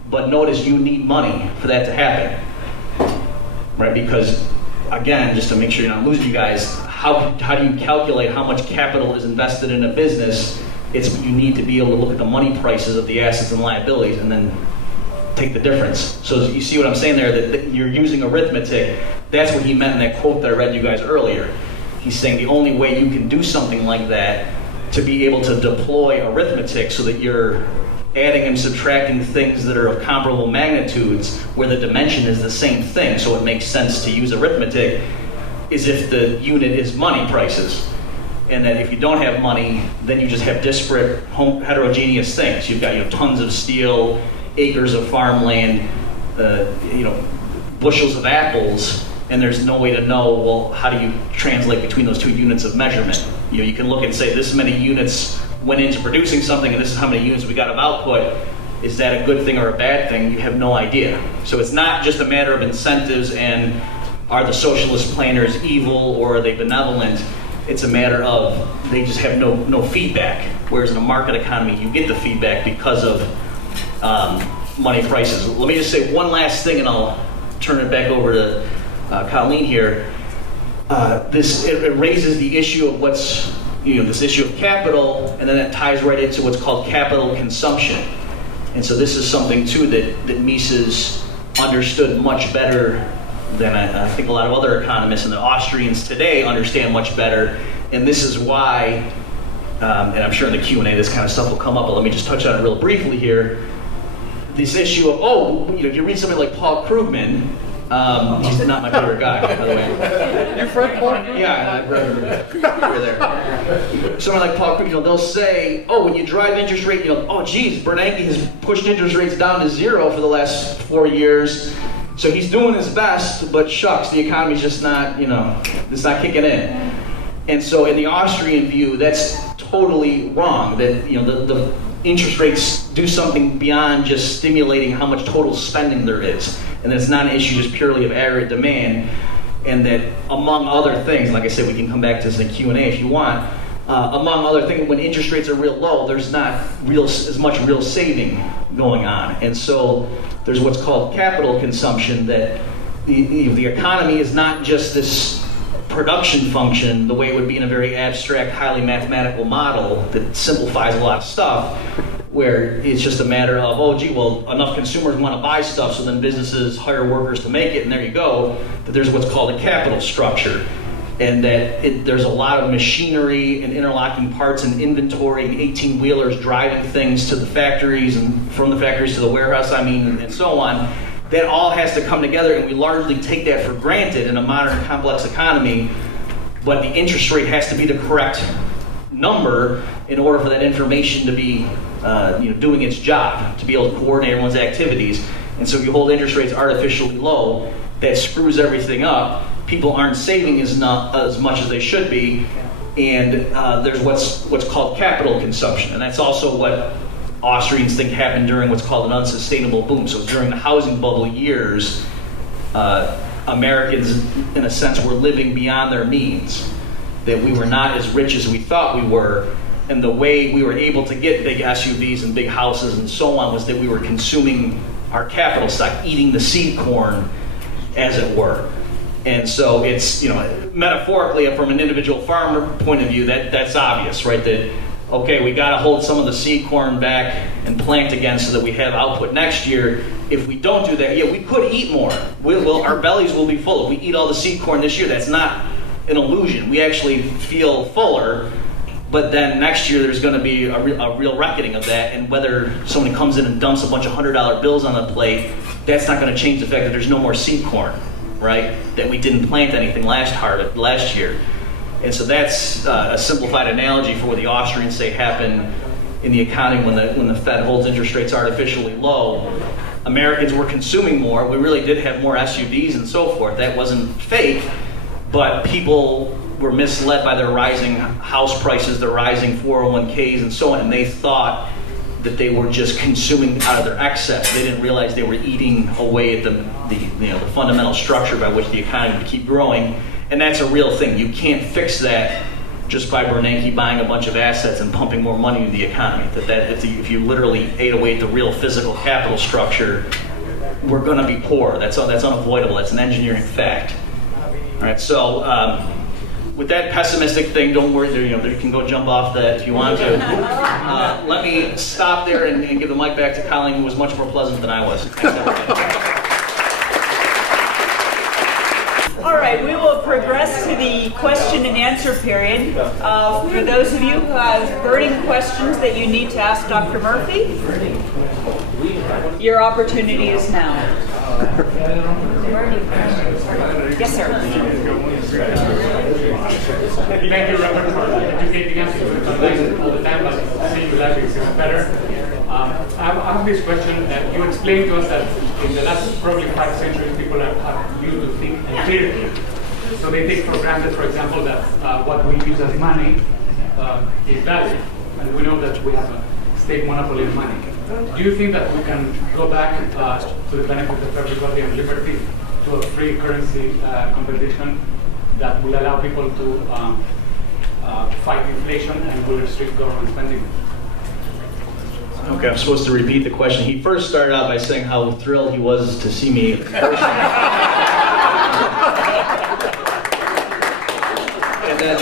but notice you need money for that to happen. Right? Because, again, just to make sure you're not losing you guys, how do you calculate how much capital is invested in a business? You need to be able to look at the money prices of the assets and liabilities and then take the difference. So you see what I'm saying there, that you're using arithmetic. That's what he meant in that quote that I read you guys earlier. He's saying the only way you can do something like that, to be able to deploy arithmetic so that you're adding and subtracting things that are of comparable magnitudes where the dimension is the same thing, so it makes sense to use arithmetic, is if the unit is money prices. And that if you don't have money, then you just have disparate, heterogeneous things. You've got tons of steel, acres of farmland, bushels of apples, and there's no way to know, well, how do you translate between those two units of measurement? You can look and say this many units went into producing something and this is how many units we got of output. Is that a good thing or a bad thing? You have no idea. So it's not just a matter of incentives and are the socialist planners evil or are they benevolent? It's a matter of they just have no feedback. Whereas in a market economy, you get the feedback because of money prices. Let me just say one last thing and I'll turn it back over to Colleen here. It raises the issue of this issue of capital, and then it ties right into what's called capital consumption. And so this is something too that Mises understood much better than I think a lot of other economists, and the Austrians today understand much better. And this is why, and I'm sure in the Q&A this kind of stuff will come up, but let me just touch on it real briefly here. This issue of, you read somebody like Paul Krugman. He's not my favorite guy, by the way. You've read Paul Krugman? Yeah, I've read him. Over there. Someone like Paul Krugman, they'll say, when you drive interest rate, Bernanke has pushed interest rates down to 0 for the last 4 years. So he's doing his best, but shucks, the economy's just not, it's not kicking in. And so in the Austrian view, that's totally wrong. That, the interest rates do something beyond just stimulating how much total spending there is. And it's not an issue just purely of aggregate demand. And that among other things, like I said, we can come back to this in the Q&A if you want, among other things, when interest rates are real low, there's not as much real saving going on. And so there's what's called capital consumption, that the economy is not just this production function the way it would be in a very abstract, highly mathematical model that simplifies a lot of stuff, where it's just a matter of, enough consumers want to buy stuff, so then businesses hire workers to make it, and there you go. That there's what's called a capital structure. And that there's a lot of machinery and interlocking parts and inventory and 18-wheelers driving things to the factories and from the factories to the warehouse, and so on. That all has to come together, and we largely take that for granted in a modern complex economy, but the interest rate has to be the correct number in order for that information to be doing its job, to be able to coordinate everyone's activities. And so if you hold interest rates artificially low, that screws everything up. People aren't saving as much as they should be, and there's what's called capital consumption, and that's also what Austrians think happened during what's called an unsustainable boom. So during the housing bubble years, Americans, in a sense, were living beyond their means, that we were not as rich as we thought we were, and the way we were able to get big SUVs and big houses and so on was that we were consuming our capital stock, eating the seed corn, as it were. And so it's, metaphorically, from an individual farmer point of view, that's obvious, right? That okay, we got to hold some of the seed corn back and plant again so that we have output next year. If we don't do that, yeah, we could eat more. Our bellies will be full. If we eat all the seed corn this year, that's not an illusion. We actually feel fuller, but then next year there's going to be a real reckoning of that, and whether somebody comes in and dumps a bunch of $100 bills on the plate, that's not going to change the fact that there's no more seed corn, right? That we didn't plant anything last year. And so that's a simplified analogy for what the Austrians say happened in the economy when the Fed holds interest rates artificially low. Americans were consuming more. We really did have more SUVs and so forth. That wasn't fake, but people were misled by their rising house prices, their rising 401ks and so on, and they thought that they were just consuming out of their excess. They didn't realize they were eating away at the fundamental structure by which the economy would keep growing. And that's a real thing. You can't fix that just by Bernanke buying a bunch of assets and pumping more money into the economy. If you literally ate away at the real physical capital structure, we're going to be poor. That's unavoidable. That's an engineering fact. All right. So with that pessimistic thing, don't worry. You can go jump off that if you want to. Let me stop there and give the mic back to Colleen, who was much more pleasant than I was. Thanks, everybody. All right, we will progress to the question and answer period. For those of you who have burning questions that you need to ask Dr. Murphy, your opportunity is now. Yes, sir. Thank you, Robert, for educating us. It's all the time, but seeing you live is better. I have this question. You explained to us that in the last probably 5 centuries, people have used to think empirically. So they take for granted, for example, that what we use as money is value. And we know that we have a state monopoly of money. Do you think that we can go back to the benefit of everybody and liberty to a free currency competition that will allow people to fight inflation and will restrict government spending? Okay, I'm supposed to repeat the question. He first started out by saying how thrilled he was to see me in person. And then,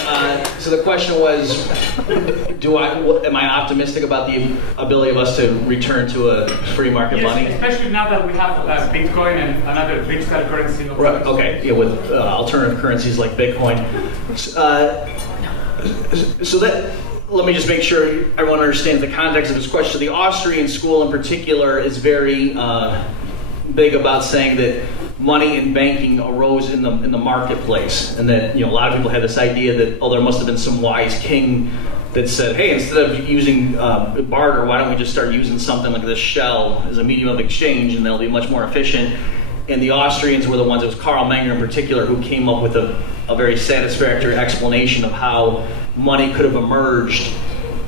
so the question was, am I optimistic about the ability of us to return to a free market money? Especially now that we have Bitcoin and another digital currency. Right. Okay. Yeah, with alternative currencies like Bitcoin. So that. Let me just make sure everyone understands the context of this question. So the Austrian school in particular is very big about saying that money and banking arose in the marketplace, and that a lot of people had this idea that there must have been some wise king that said, hey, instead of using barter, why don't we just start using something like this shell as a medium of exchange, and they'll be much more efficient. And the Austrians were the ones, it was Karl Menger in particular, who came up with a very satisfactory explanation of how money could have emerged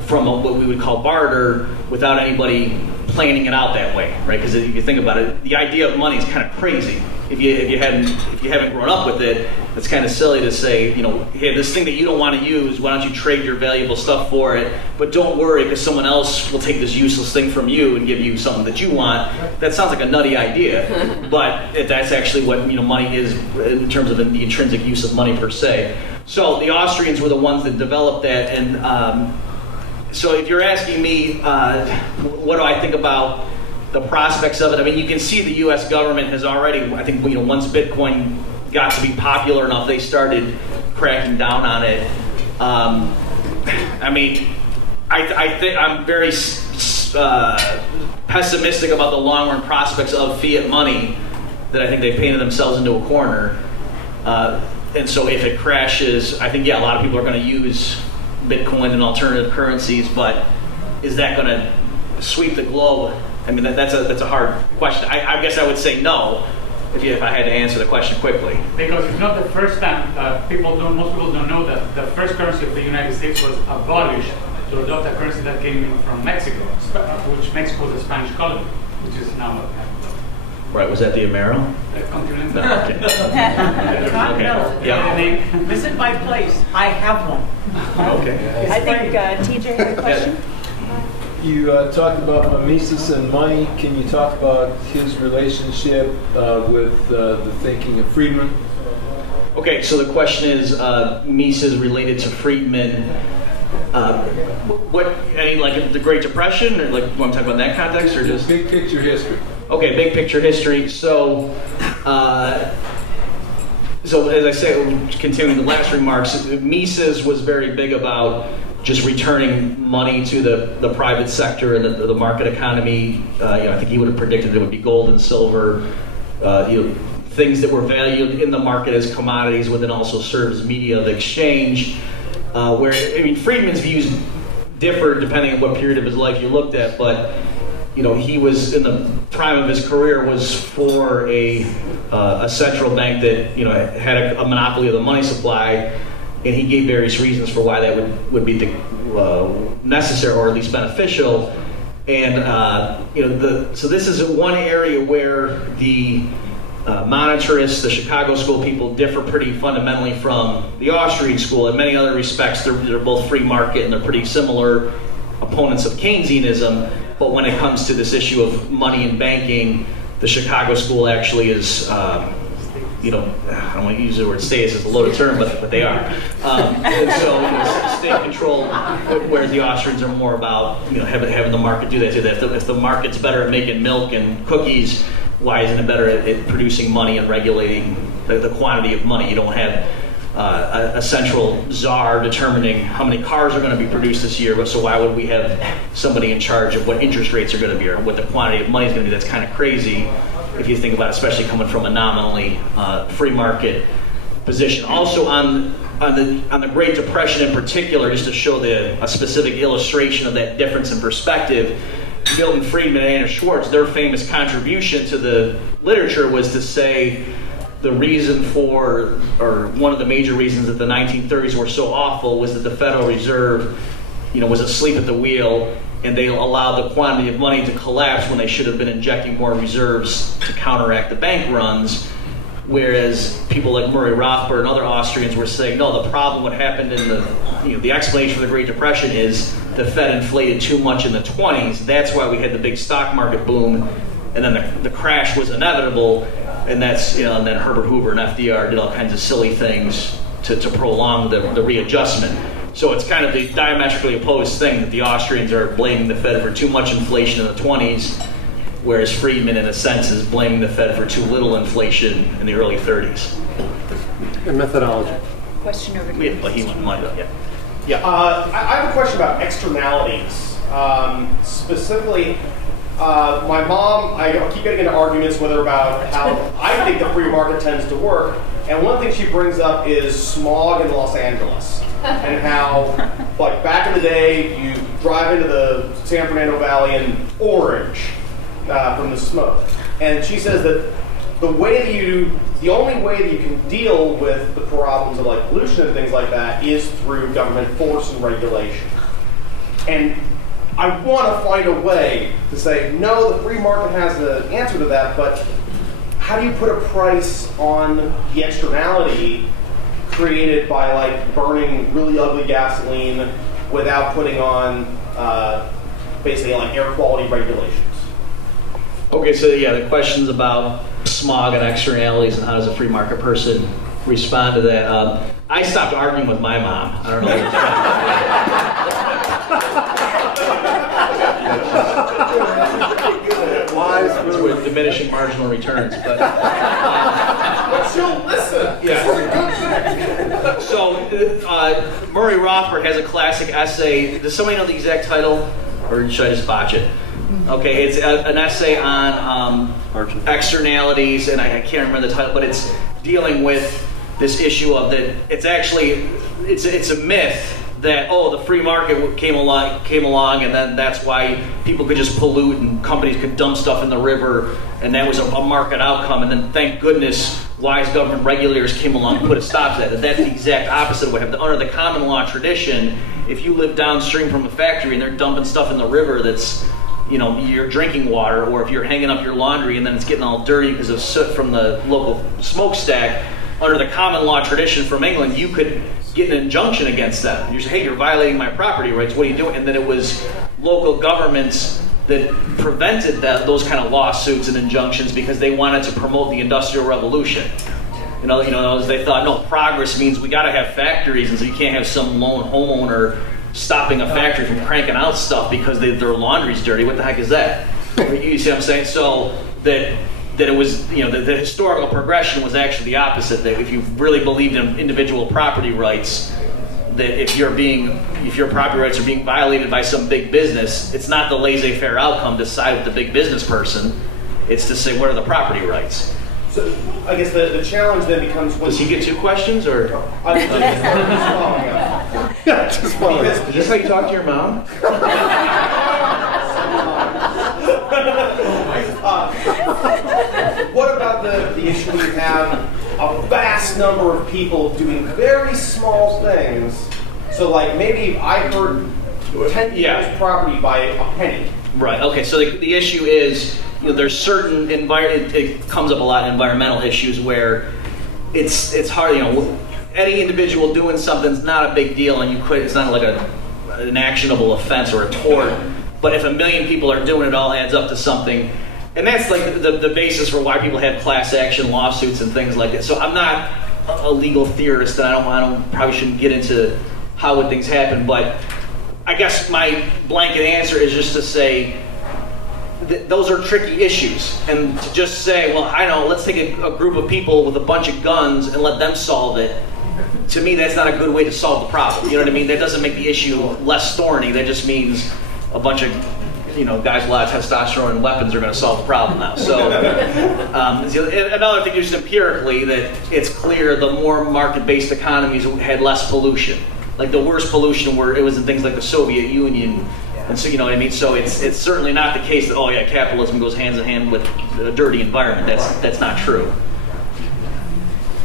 from what we would call barter without anybody planning it out that way, right? Because if you think about it, the idea of money is kind of crazy. If you haven't grown up with it, it's kind of silly to say, hey, this thing that you don't want to use, why don't you trade your valuable stuff for it? But don't worry, because someone else will take this useless thing from you and give you something that you want. That sounds like a nutty idea, but that's actually what money is in terms of the intrinsic use of money per se. So the Austrians were the ones that developed that, and so if you're asking me, what do I think about the prospects of it? I mean, you can see the U.S. government has already, I think, once Bitcoin got to be popular enough, they started cracking down on it. I mean, I think I'm very pessimistic about the long-run prospects of fiat money, that I think they painted themselves into a corner. And so if it crashes, I think, a lot of people are going to use Bitcoin and alternative currencies, but is that going to sweep the globe? I mean, that's a hard question. I guess I would say no, if I had to answer the question quickly. Because it's not the first time. Most people don't know that the first currency of the United States was abolished to adopt a currency that came in from Mexico, which Mexico was a Spanish colony, which is now what happened. Right, was that the Amero? Continental. No, okay. No. Yeah. Visit my place. I have one. Okay. I think TJ had a question. You talked about Mises and money. Can you talk about his relationship with the thinking of Friedman? Okay, so the question is Mises related to Friedman. Like the Great Depression, or like you want to talk about in that context, or just Big picture history. Okay, big picture history. So, so as I said, continuing the last remarks, Mises was very big about just returning money to the private sector and the market economy. I think he would have predicted it would be gold and silver, things that were valued in the market as commodities would then also serve as media of exchange. Friedman's views differ depending on what period of his life you looked at, but he was in the prime of his career was for a central bank that had a monopoly of the money supply, and he gave various reasons for why that would be necessary or at least beneficial. And so this is one area where the monetarists, the Chicago school people, differ pretty fundamentally from the Austrian school. In many other respects, they're both free market and they're pretty similar opponents of Keynesianism. But when it comes to this issue of money and banking, the Chicago school actually is, I don't want to use the word status as a loaded term, but they are. And so state control, whereas the Austrians are more about having the market do that too. If the market's better at making milk and cookies, why isn't it better at producing money and regulating the quantity of money? You don't have a central czar determining how many cars are going to be produced this year, so why would we have somebody in charge of what interest rates are going to be or what the quantity of money is going to be? That's kind of crazy if you think about it, especially coming from a nominally free market position. Also on the Great Depression in particular, just to show a specific illustration of that difference in perspective, Milton Friedman and Anna Schwartz, their famous contribution to the literature was to say the reason for, or one of the major reasons that the 1930s were so awful was that the Federal Reserve, was asleep at the wheel, and they allowed the quantity of money to collapse when they should have been injecting more reserves to counteract the bank runs. Whereas people like Murray Rothbard and other Austrians were saying, no, the problem, what happened in the explanation for the Great Depression is the Fed inflated too much in the 20s. That's why we had the big stock market boom, and then the crash was inevitable. And that's, and then Herbert Hoover and FDR did all kinds of silly things to prolong the readjustment. So it's kind of the diametrically opposed thing that the Austrians are blaming the Fed for too much inflation in the 20s, whereas Friedman, in a sense, is blaming the Fed for too little inflation in the early 30s. And methodology. Question over here. Yeah, but he went money, yeah. Yeah, I have a question about externalities. Specifically, my mom, I keep getting into arguments with her about how I think the free market tends to work. And one thing she brings up is smog in Los Angeles. And how, like back in the day, you drive into the San Fernando Valley in orange from the smoke. And she says that the only way that you can deal with the problems of like pollution and things like that is through government force and regulation. And I want to find a way to say, no, the free market has the answer to that, but how do you put a price on the externality created by like burning really ugly gasoline without putting on basically like air quality regulations? Okay, so the question's about smog and externalities and how does a free market person respond to that. I stopped arguing with my mom. I don't know. Wise with diminishing marginal returns, but she'll listen. Yeah. So Murray Rothbard has a classic essay. Does somebody know the exact title, or should I just botch it? Okay, it's an essay on externalities, and I can't remember the title, but it's dealing with this issue of that. It's a myth that the free market came along, and then that's why people could just pollute and companies could dump stuff in the river, and that was a market outcome. And then thank goodness wise government regulators came along and put a stop to that. That's the exact opposite of what happened. Under the common law tradition, if you live downstream from a factory and they're dumping stuff in the river that's your drinking water, or if you're hanging up your laundry and then it's getting all dirty because of soot from the local smokestack, under the common law tradition from England, you could get an injunction against them. You say, hey, you're violating my property rights, what are you doing? And then it was local governments that prevented those kind of lawsuits and injunctions because they wanted to promote the Industrial Revolution. They thought, no, progress means we got to have factories, and so you can't have some lone homeowner stopping a factory from cranking out stuff because their laundry's dirty. What the heck is that? You see what I'm saying? So that it was, the historical progression was actually the opposite. That if you really believed in individual property rights, that if your property rights are being violated by some big business, it's not the laissez-faire outcome to side with the big business person. It's to say, what are the property rights? So I guess the challenge then becomes when... Does he get 2 questions, or? Just following up. Is this how you talk to your mom? What about the issue we have a vast number of people doing very small things? So like maybe I heard 10 people's property by a penny. Right, okay, so the issue is, there's certain it comes up a lot in environmental issues where it's hard, any individual doing something's not a big deal, and it's not like an actionable offense or a tort. But if 1 million people are doing it, all adds up to something. And that's like the basis for why people have class action lawsuits and things like that. So I'm not a legal theorist, and I probably shouldn't get into how would things happen. But I guess my blanket answer is just to say that those are tricky issues. And to just say, well, I know, let's take a group of people with a bunch of guns and let them solve it. To me, that's not a good way to solve the problem. You know what I mean? That doesn't make the issue less thorny. That just means a bunch of guys with a lot of testosterone and weapons are going to solve the problem now. So another thing, just empirically, that it's clear the more market-based economies had less pollution. Like the worst pollution it was in things like the Soviet Union. And so, you know what I mean? So it's certainly not the case that, capitalism goes hands in hand with a dirty environment. That's not true.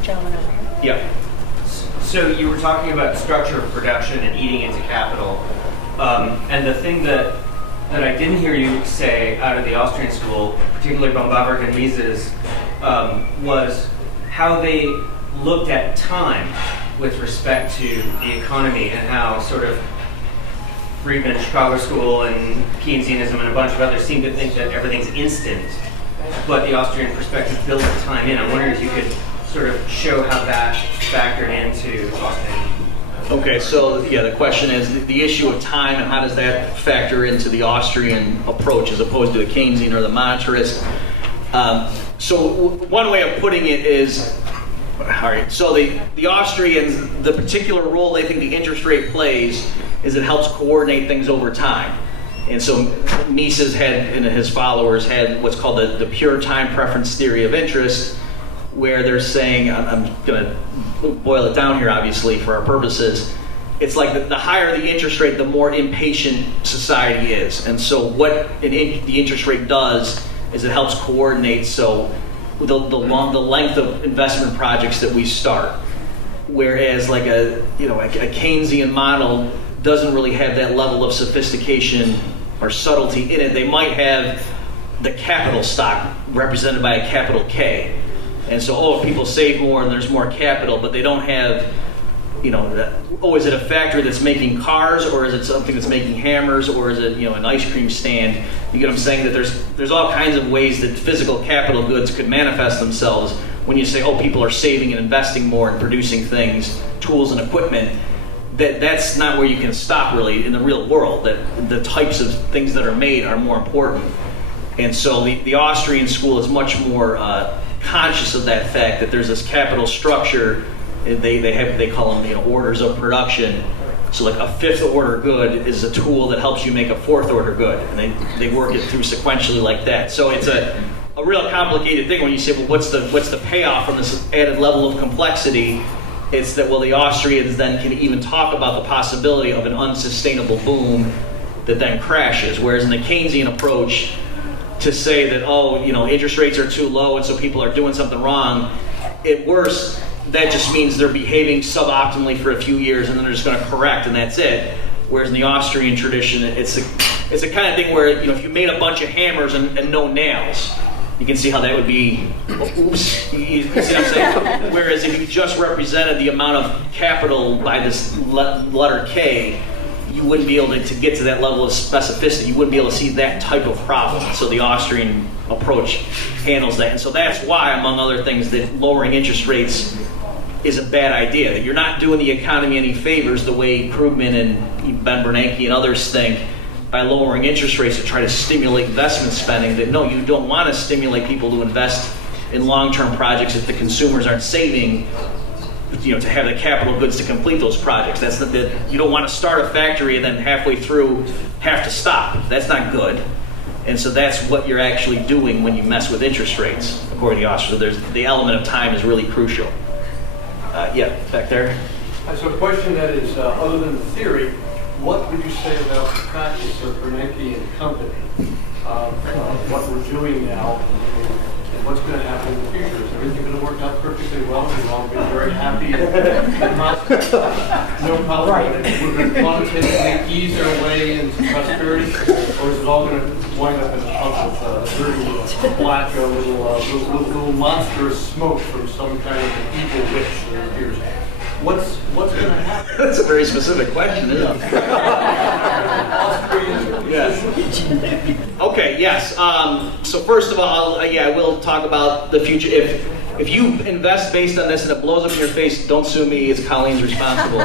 Gentleman over here. Yeah. So you were talking about structure of production and eating into capital. And the thing that I didn't hear you say out of the Austrian school, particularly von Baberg and Mises, was how they looked at time with respect to the economy, and how sort of Friedman, Chicago School, and Keynesianism and a bunch of others seem to think that everything's instant, but the Austrian perspective builds the time in. I'm wondering if you could sort of show how that factored into Austrian. Okay, so the question is the issue of time, and how does that factor into the Austrian approach as opposed to the Keynesian or the monetarist? So one way of putting it is, all right, so the Austrians, the particular role they think the interest rate plays is it helps coordinate things over time. And so Mises and his followers had what's called the pure time preference theory of interest, where they're saying, I'm going to boil it down here obviously for our purposes, it's like the higher the interest rate, the more impatient society is. And so what the interest rate does is it helps coordinate the length of investment projects that we start. Whereas like a Keynesian model doesn't really have that level of sophistication or subtlety in it. They might have the capital stock represented by a capital K. And so, people save more and there's more capital, but they don't have, is it a factory that's making cars, or is it something that's making hammers, or is it, an ice cream stand? You get what I'm saying? That there's all kinds of ways that physical capital goods could manifest themselves when you say, people are saving and investing more and producing things, tools and equipment. That's not where you can stop really in the real world. That the types of things that are made are more important. And so the Austrian school is much more conscious of that fact, that there's this capital structure. They call them orders of production. So like a fifth order good is a tool that helps you make a fourth order good, and they work it through sequentially like that. So it's a real complicated thing when you say, well, what's the payoff from this added level of complexity? It's that, the Austrians then can even talk about the possibility of an unsustainable boom that then crashes. Whereas in the Keynesian approach, to say that, interest rates are too low and so people are doing something wrong, at worst, that just means they're behaving suboptimally for a few years and then they're just going to correct and that's it. Whereas in the Austrian tradition, it's a kind of thing where, if you made a bunch of hammers and no nails, you can see how that would be, oops, you see what I'm saying? Whereas if you just represented the amount of capital by this letter K, you wouldn't be able to get to that level of specificity. You wouldn't be able to see that type of problem. So the Austrian approach handles that. And so that's why, among other things, that lowering interest rates is a bad idea. You're not doing the economy any favors the way Krugman and Ben Bernanke and others think by lowering interest rates to try to stimulate investment spending. That no, you don't want to stimulate people to invest in long-term projects if the consumers aren't saving, to have the capital goods to complete those projects. That's you don't want to start a factory and then halfway through have to stop. That's not good. And so that's what you're actually doing when you mess with interest rates, according to Oster. So the element of time is really crucial. Yeah, back there. So a question that is, other than the theory, what would you say about the practice of Bernanke and company, what we're doing now, and what's going to happen in the future? Is everything going to work out perfectly well? We've all been very happy and no problem with it. We're going to quantitatively ease our way into prosperity, or is it all going to wind up in a puff of dirty, black, little monstrous smoke from some kind of evil witch that appears? What's going to happen? That's a very specific question, isn't it? Yeah. Okay. Yes. So first of all, I will talk about the future. If you invest based on this and it blows up in your face, don't sue me. It's Colleen's responsible.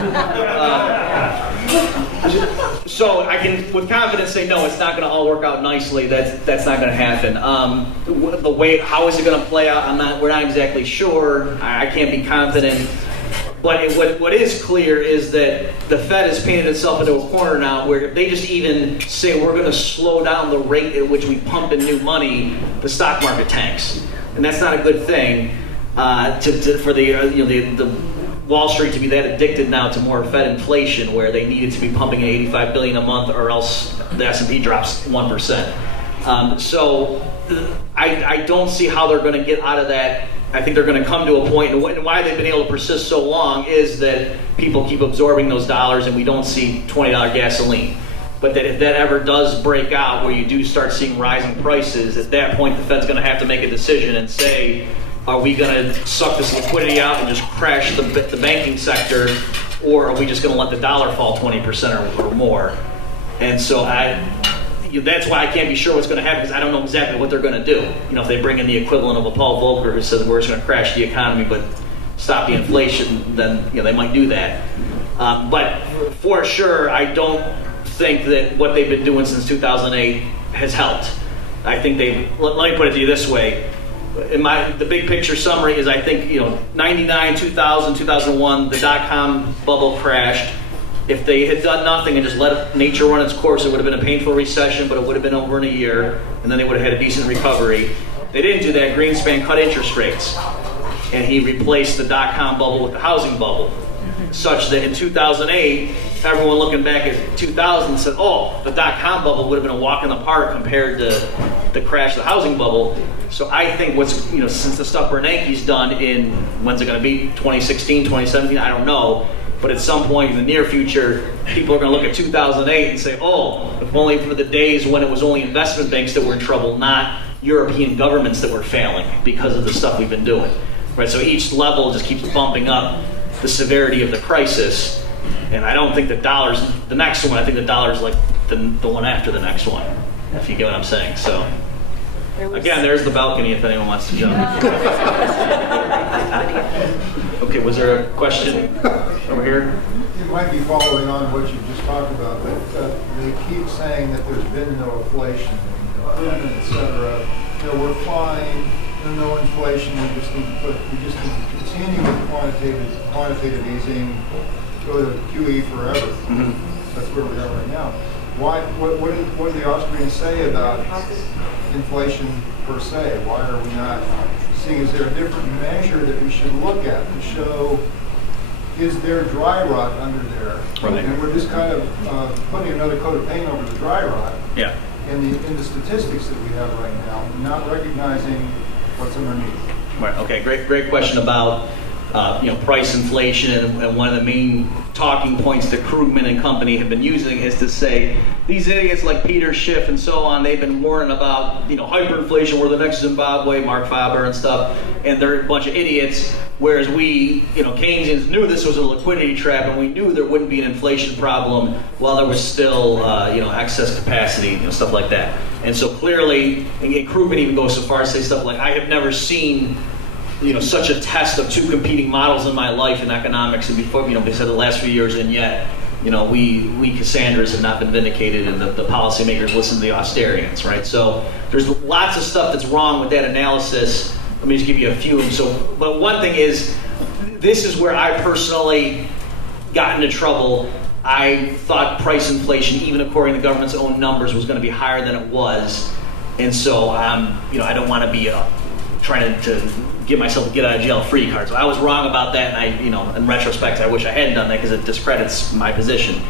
So I can, with confidence, say no. It's not going to all work out nicely. That's not going to happen. The way, how is it going to play out? We're not exactly sure. I can't be confident. But what is clear is that the Fed has painted itself into a corner now where if they just even say we're going to slow down the rate at which we pump in new money, the stock market tanks. And that's not a good thing for the Wall Street to be that addicted now to more Fed inflation where they needed to be pumping in $85 billion a month or else the S&P drops 1%. So I don't see how they're going to get out of that. I think they're going to come to a point, and why they've been able to persist so long is that people keep absorbing those dollars and we don't see $20 gasoline. But that if that ever does break out where you do start seeing rising prices, at that point the Fed's going to have to make a decision and say, are we going to suck this liquidity out and just crash the banking sector, or are we just going to let the dollar fall 20% or more? And so that's why I can't be sure what's going to happen because I don't know exactly what they're going to do. If they bring in the equivalent of a Paul Volcker who says we're just going to crash the economy but stop the inflation, then they might do that. But for sure, I don't think that what they've been doing since 2008 has helped. I think let me put it to you this way. The big picture summary is I think 99, 2000, 2001, the dot-com bubble crashed. If they had done nothing and just let nature run its course, it would have been a painful recession, but it would have been over in a year, and then they would have had a decent recovery. They didn't do that. Greenspan cut interest rates, and he replaced the dot-com bubble with the housing bubble, such that in 2008, everyone looking back at 2000 said, oh, the dot-com bubble would have been a walk in the park compared to the crash of the housing bubble. So I think since the stuff Bernanke's done in, when's it going to be, 2016, 2017, I don't know, but at some point in the near future, people are going to look at 2008 and say, oh, if only for the days when it was only investment banks that were in trouble, not European governments that were failing because of the stuff we've been doing. Right? So each level just keeps bumping up the severity of the crisis. And I don't think the dollar's the next one. I think the dollar's like the one after the next one, if you get what I'm saying. So, again, there's the balcony if anyone wants to jump. Okay, was there a question over here? You might be following on what you just talked about, but they keep saying that there's been no inflation, et cetera. We're fine. No inflation. We just need to continue with quantitative easing. Go to QE forever. Mm-hmm. That's where we are right now. What do the Austrians say about inflation per se? Why are we not seeing? Is there a different measure that we should look at to show? Is there dry rot under there? Right. And we're just kind of putting another coat of paint over the dry rot. Yeah. In the statistics that we have right now, not recognizing what's underneath. Right. Okay. Great question about price inflation, and one of the main talking points that Krugman and company have been using is to say these idiots like Peter Schiff and so on, they've been warning about hyperinflation, we're the next Zimbabwe, Mark Faber and stuff, and they're a bunch of idiots. Whereas we, Keynesians, knew this was a liquidity trap, and we knew there wouldn't be an inflation problem while there was still excess capacity, stuff like that. And so clearly, and Krugman even goes so far as to say stuff like, I have never seen such a test of two competing models in my life in economics, and before, because of the last few years, and yet, we Cassandras have not been vindicated, and the policymakers listen to the Austerians, right? So there's lots of stuff that's wrong with that analysis. Let me just give you a few of them. So, but one thing is, this is where I personally got into trouble. I thought price inflation, even according to the government's own numbers, was going to be higher than it was, and so I don't want to be trying to give myself a get out of jail free card. So I was wrong about that, and in retrospect, I wish I hadn't done that because it discredits my position.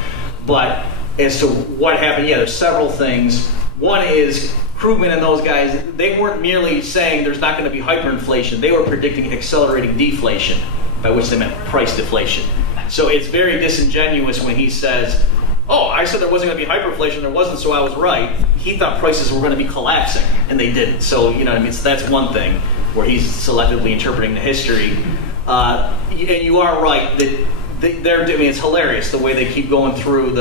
But as to what happened, there's several things. One is Krugman and those guys, they weren't merely saying there's not going to be hyperinflation. They were predicting accelerating deflation, by which they meant price deflation. So it's very disingenuous when he says, oh, I said there wasn't going to be hyperinflation, there wasn't, so I was right. He thought prices were going to be collapsing, and they didn't. So, so that's one thing where he's selectively interpreting the history. And you are right that it's hilarious the way they keep going through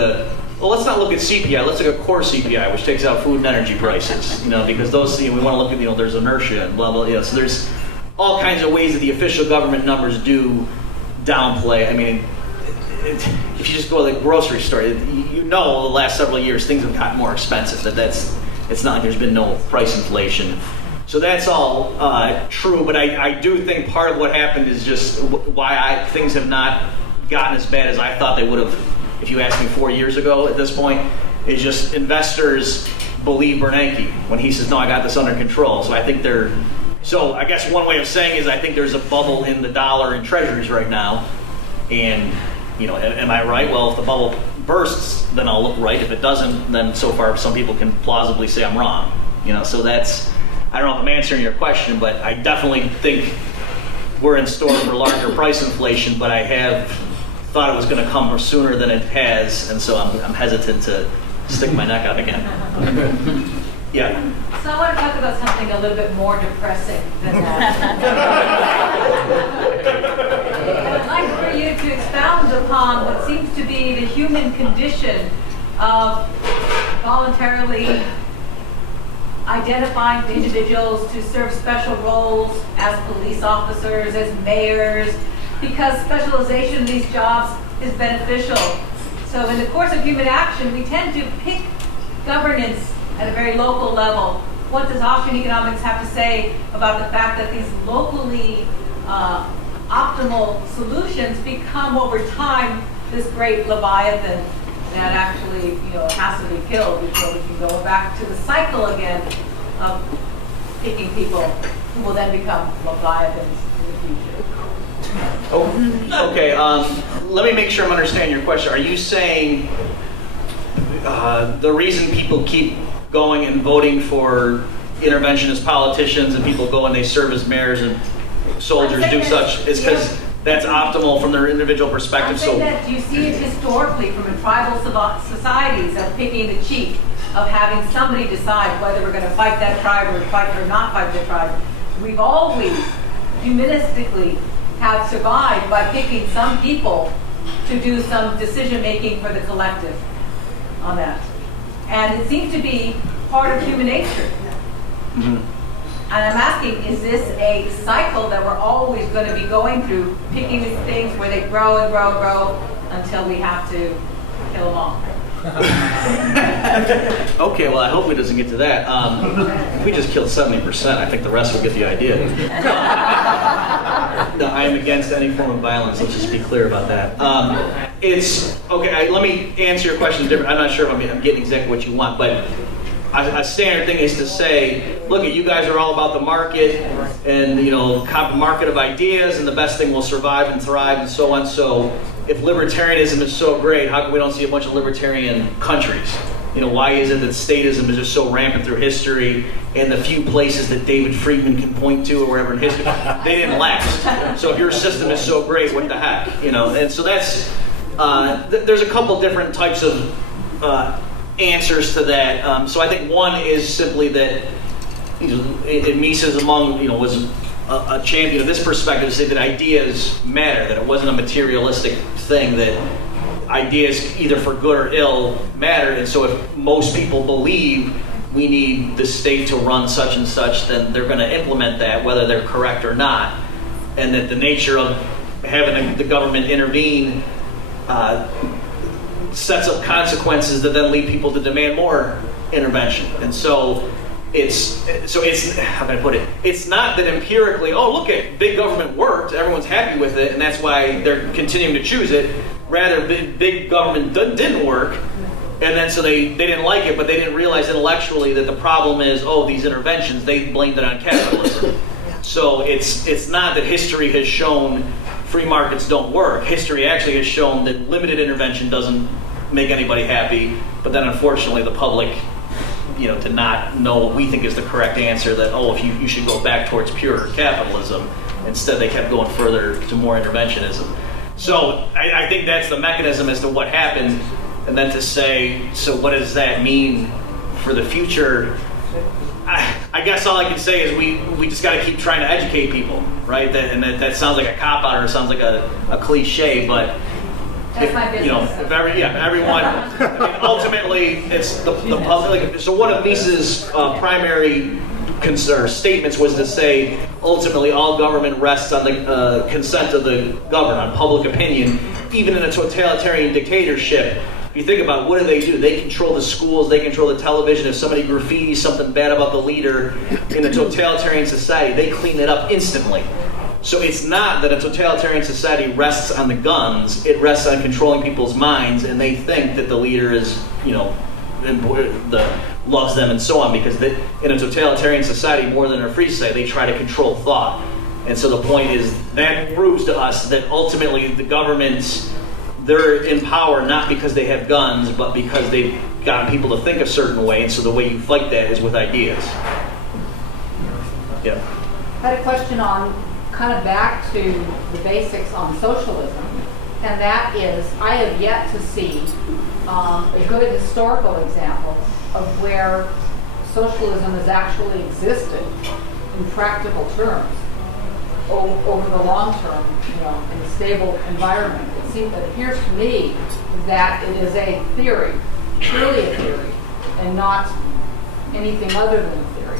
let's not look at CPI, let's look at core CPI, which takes out food and energy prices, because those, we want to look at, there's inertia and blah, blah, so there's all kinds of ways that the official government numbers do downplay. If you just go to the grocery store, the last several years things have gotten more expensive. It's not like there's been no price inflation. So that's all true, but I do think part of what happened is just why things have not gotten as bad as I thought they would have, if you asked me 4 years ago at this point, is just investors believe Bernanke when he says, no, I got this under control. So I think so I guess one way of saying is I think there's a bubble in the dollar and treasuries right now, and am I right? Well, if the bubble bursts, then I'll look right. If it doesn't, then so far some people can plausibly say I'm wrong. So that's, I don't know if I'm answering your question, but I definitely think we're in store for larger price inflation, but I have thought it was going to come sooner than it has, and so I'm hesitant to stick my neck out again. Yeah. So I want to talk about something a little bit more depressing than that. I'd like for you to expound upon what seems to be the human condition of voluntarily identifying individuals to serve special roles as police officers, as mayors, because specialization in these jobs is beneficial. So in the course of human action, we tend to pick governance at a very local level. What does Austrian economics have to say about the fact that these locally optimal solutions become over time this great leviathan that actually has to be killed before we can go back to the cycle again of picking people who will then become leviathans in the future? Oh, okay. Let me make sure I'm understanding your question. Are you saying the reason people keep going and voting for interventionist politicians and people go and they serve as mayors and soldiers do such is because that's optimal from their individual perspective? I'm saying that you see it historically from in tribal societies of picking the chief, of having somebody decide whether we're going to fight that tribe or fight or not fight the tribe. We've always humanistically have survived by picking some people to do some decision making for the collective on that. And it seems to be part of human nature. Mm-hmm. And I'm asking, is this a cycle that we're always going to be going through, picking these things where they grow and grow and grow until we have to kill them all? Okay, well, I hope it doesn't get to that. If we just killed 70%, I think the rest will get the idea. No, I am against any form of violence. Let's just be clear about that. It's okay. Let me answer your question different. I'm not sure if I'm getting exactly what you want, but a standard thing is to say, look, you guys are all about the market and market of ideas, and the best thing will survive and thrive and so on. So if libertarianism is so great, how come we don't see a bunch of libertarian countries? Why is it that statism is just so rampant through history, and the few places that David Friedman can point to or wherever in history, they didn't last. So if your system is so great, what the heck? And so that's, there's a couple different types of answers to that. So I think one is simply that Mises was a champion of this perspective, to say that ideas matter, that it wasn't a materialistic thing, that ideas either for good or ill matter, and so if most people believe we need the state to run such and such, then they're going to implement that whether they're correct or not. and that the nature of having the government intervene sets up consequences that then lead people to demand more intervention. And so it's how can I put it? It's not that empirically, oh, look at big government worked, everyone's happy with it, and that's why they're continuing to choose it. Rather, big government didn't work, and then so they didn't like it, but they didn't realize intellectually that the problem is, oh, these interventions, they blamed it on capitalism. So it's not that history has shown free markets don't work. History actually has shown that limited intervention doesn't make anybody happy, but then unfortunately the public, did not know what we think is the correct answer, that, oh, if you should go back towards pure capitalism. Instead, they kept going further to more interventionism. So I think that's the mechanism as to what happened. And then to say, so what does that mean for the future? I guess all I can say is we just got to keep trying to educate people, right? That sounds like a cop-out or sounds like a cliche, but That's my business. if everyone, ultimately, it's the public. So one of Mises' primary statements was to say, ultimately, all government rests on the consent of the governed, on public opinion. Even in a totalitarian dictatorship, if you think about what do, they control the schools, they control the television. If somebody graffitis something bad about the leader in a totalitarian society, they clean it up instantly. So it's not that a totalitarian society rests on the guns, it rests on controlling people's minds, and they think that the leader is, loves them and so on, because in a totalitarian society, more than a free society, they try to control thought. And so the point is, that proves to us that ultimately the governments, they're in power not because they have guns, but because they've gotten people to think a certain way, and so the way you fight that is with ideas. Yeah. I had a question on, kind of back to the basics on socialism, and that is, I have yet to see a good historical example of where socialism has actually existed in practical terms over the long term, in a stable environment. It appears to me that it is a theory, purely a theory, and not anything other than a theory.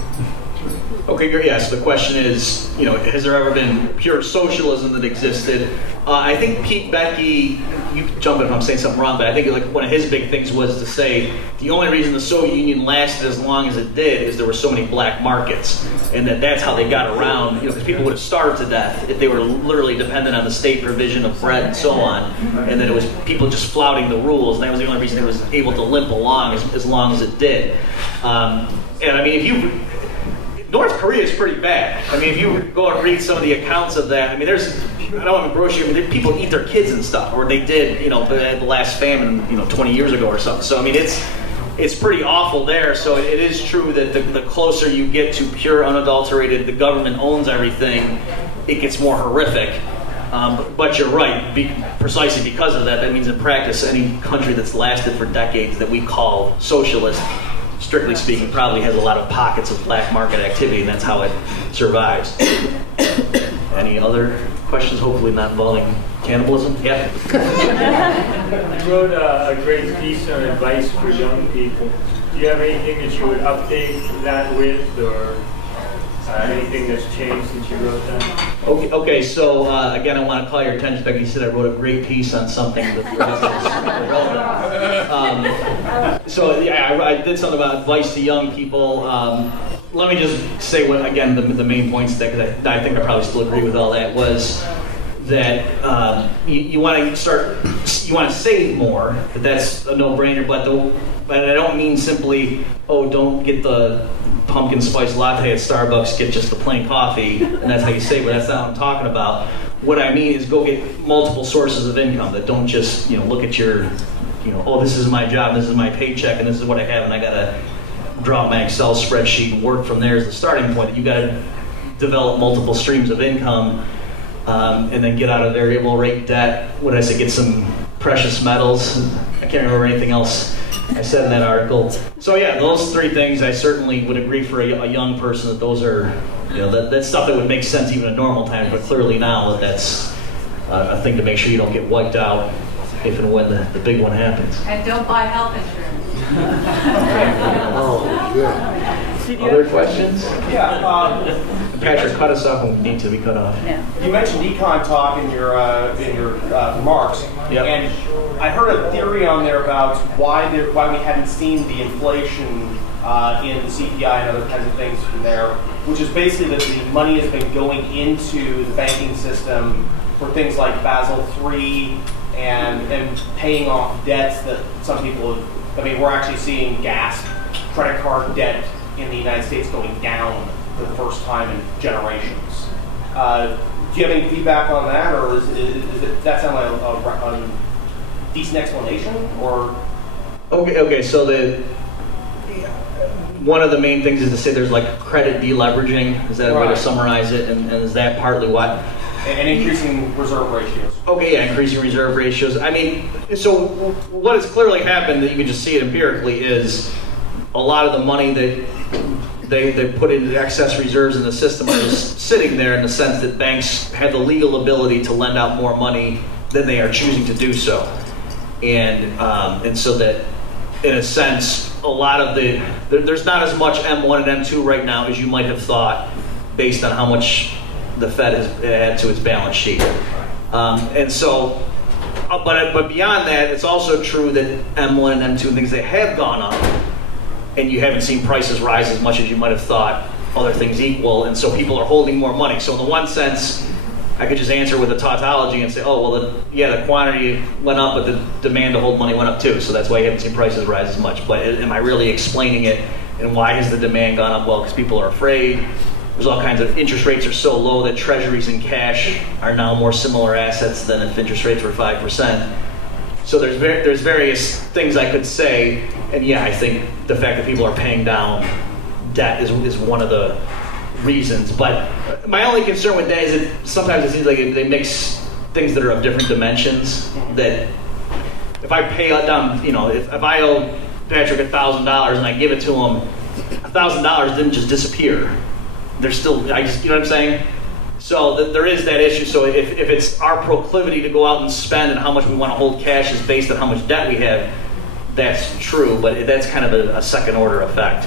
Okay, yes. The question is, has there ever been pure socialism that existed? I think Becky, you can jump in if I'm saying something wrong, but I think one of his big things was to say the only reason the Soviet Union lasted as long as it did is there were so many black markets, and that's how they got around. Because people would have starved to death if they were literally dependent on the state provision of bread and so on, and then it was people just flouting the rules, and that was the only reason it was able to limp along as long as it did. And I mean, North Korea is pretty bad. I mean, if you go and read some of the accounts of that, I mean, I don't have a brochure, but people eat their kids and stuff, or they did, the last famine, 20 years ago or something. So, I mean, it's pretty awful there. So it is true that the closer you get to pure, unadulterated, the government owns everything, it gets more horrific. But you're right, precisely because of that means in practice, any country that's lasted for decades that we call socialist, strictly speaking, probably has a lot of pockets of black market activity, and that's how it survives. Any other questions, hopefully not involving cannibalism? Yeah? You wrote a great piece on advice for young people. Do you have anything that you would update that with, or anything that's changed since you wrote that? Okay. So again, I want to call your attention. Becky said I wrote a great piece on something that's relevant. So yeah, I did something about advice to young people. Let me just say the main points that, because I think I probably still agree with all that, was that you want to save more. That's a no-brainer. But I don't mean simply, don't get the pumpkin spice latte at Starbucks, get just the plain coffee, and that's how you save it. That's not what I'm talking about. What I mean is go get multiple sources of income that don't just, look at your, this is my job, this is my paycheck, and this is what I have, and I gotta draw out my Excel spreadsheet and work from there as the starting point. You gotta develop multiple streams of income, and then get out of variable rate debt. What did I say? Get some precious metals. I can't remember anything else I said in that article. So yeah, those three things I certainly would agree for a young person that those are, that's stuff that would make sense even in normal times, but clearly now that's a thing to make sure you don't get wiped out if and when the big one happens. And don't buy health insurance. Other questions? Yeah. Patrick, cut us off when we need to be cut off. Yeah. You mentioned econ talk in your remarks, Yep. and I heard a theory on there about why we hadn't seen the inflation in the CPI and other kinds of things from there, which is basically that the money has been going into the banking system for things like Basel III and paying off debts that some people have. I mean, we're actually seeing gas, credit card debt in the United States going down for the first time in generations. Do you have any feedback on that, or does that sound like a decent explanation? Or Okay. So one of the main things is to say there's like credit deleveraging. Is that a way to summarize it? And is that partly what? And increasing reserve ratios. Okay, yeah, increasing reserve ratios. I mean, so what has clearly happened, that you can just see it empirically, is a lot of the money that they put into the excess reserves in the system are just sitting there, in the sense that banks have the legal ability to lend out more money than they are choosing to do so. And so that, in a sense, a lot of there's not as much M1 and M2 right now as you might have thought, based on how much the Fed has added to its balance sheet. And so, but beyond that, it's also true that M1 and M2 and things, they have gone up, and you haven't seen prices rise as much as you might have thought, other things equal, and so people are holding more money. So in the one sense, I could just answer with a tautology and say, oh, well, the quantity went up, but the demand to hold money went up too, so that's why you haven't seen prices rise as much. But am I really explaining it, and why has the demand gone up? Well, because people are afraid. There's all kinds of, interest rates are so low that treasuries and cash are now more similar assets than if interest rates were 5%. So there's various things I could say, and yeah, I think the fact that people are paying down debt is one of the reasons. But my only concern with that is that sometimes it seems like they mix things that are of different dimensions. That if I pay down, if I owe Patrick $1,000 and I give it to him, $1,000 didn't just disappear. There's still, you know what I'm saying? So there is that issue. So if it's our proclivity to go out and spend and how much we want to hold cash is based on how much debt we have, that's true, but that's kind of a second order effect.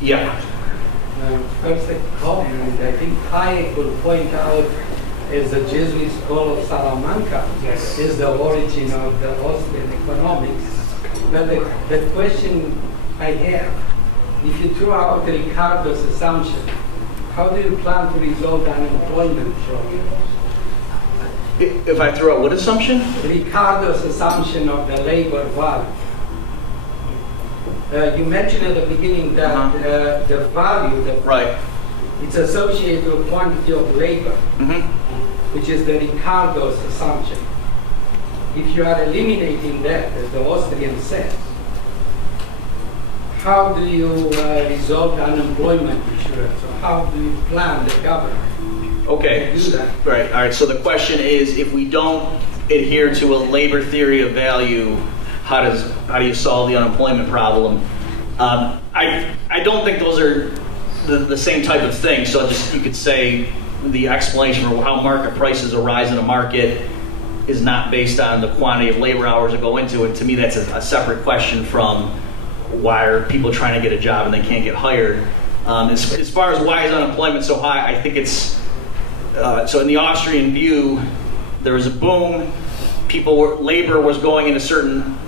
Yeah. First, a comment. I think Hayek will point out, as the Jesuit school of Salamanca is the origin of the Austrian economics. But the question I have, if you throw out Ricardo's assumption, how do you plan to resolve the unemployment problem? If I throw out what assumption? Ricardo's assumption of the labor value. You mentioned at the beginning that the value, it's associated with quantity of labor, which is the Ricardo's assumption. If you are eliminating that, as the Austrian says, how do you resolve the unemployment insurance? Or how do you plan the government to do that? Right. All right. So the question is, if we don't adhere to a labor theory of value, how do you solve the unemployment problem? I don't think those are the same type of thing. So you could say the explanation for how market prices arise in a market is not based on the quantity of labor hours that go into it. To me, that's a separate question from why are people trying to get a job and they can't get hired. As far as why is unemployment so high, I think it's so in the Austrian view, there was a boom. Labor was going into certain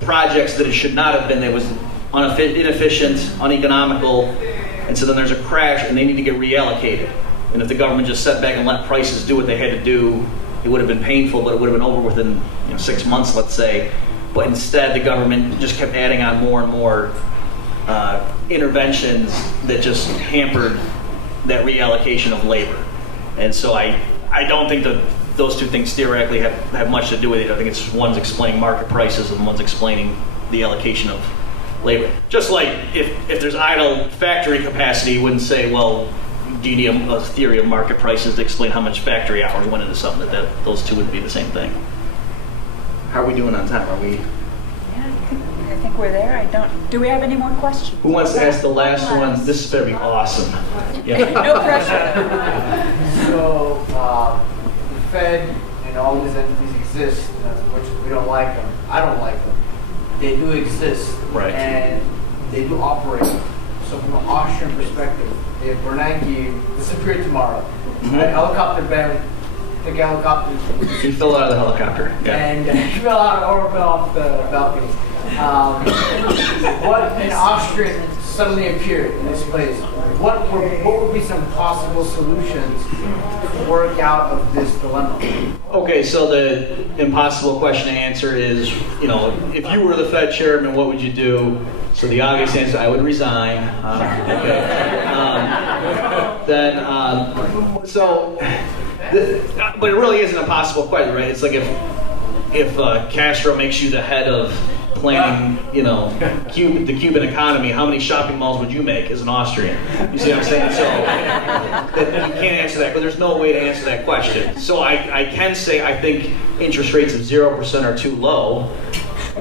projects that it should not have been. It was inefficient, uneconomical, and so then there's a crash and they need to get reallocated. And if the government just sat back and let prices do what they had to do, it would have been painful, but it would have been over within 6 months, let's say. But instead, the government just kept adding on more and more interventions that just hampered that reallocation of labor. And so I don't think that those two things theoretically have much to do with it. I think it's one's explaining market prices and one's explaining the allocation of labor. Just like if there's idle factory capacity, you wouldn't say, well, do you need a theory of market prices to explain how much factory hours went into something? That those two would be the same thing. How are we doing on time? Are we? Yeah, I think we're there. Do we have any more questions? Who wants to ask the last one? This is going to be awesome. Yeah. No pressure. So, the Fed and all these entities exist, which we don't like them. I don't like them. They do exist. Right. And they do operate. So from an Austrian perspective, if Bernanke disappeared tomorrow, a helicopter ban, take a helicopter. He fell out of the helicopter. Yeah. And he fell out or fell off the balcony. What an Austrian suddenly appeared in this place. What would be some possible solutions to work out of this dilemma? Okay, so the impossible question to answer is, if you were the Fed chairman, what would you do? So the obvious answer, I would resign. But it really is an impossible question, right? It's like if Castro makes you the head of planning, the Cuban economy, how many shopping malls would you make as an Austrian? You see what I'm saying? So you can't answer that, but there's no way to answer that question. So I can say I think interest rates of 0% are too low.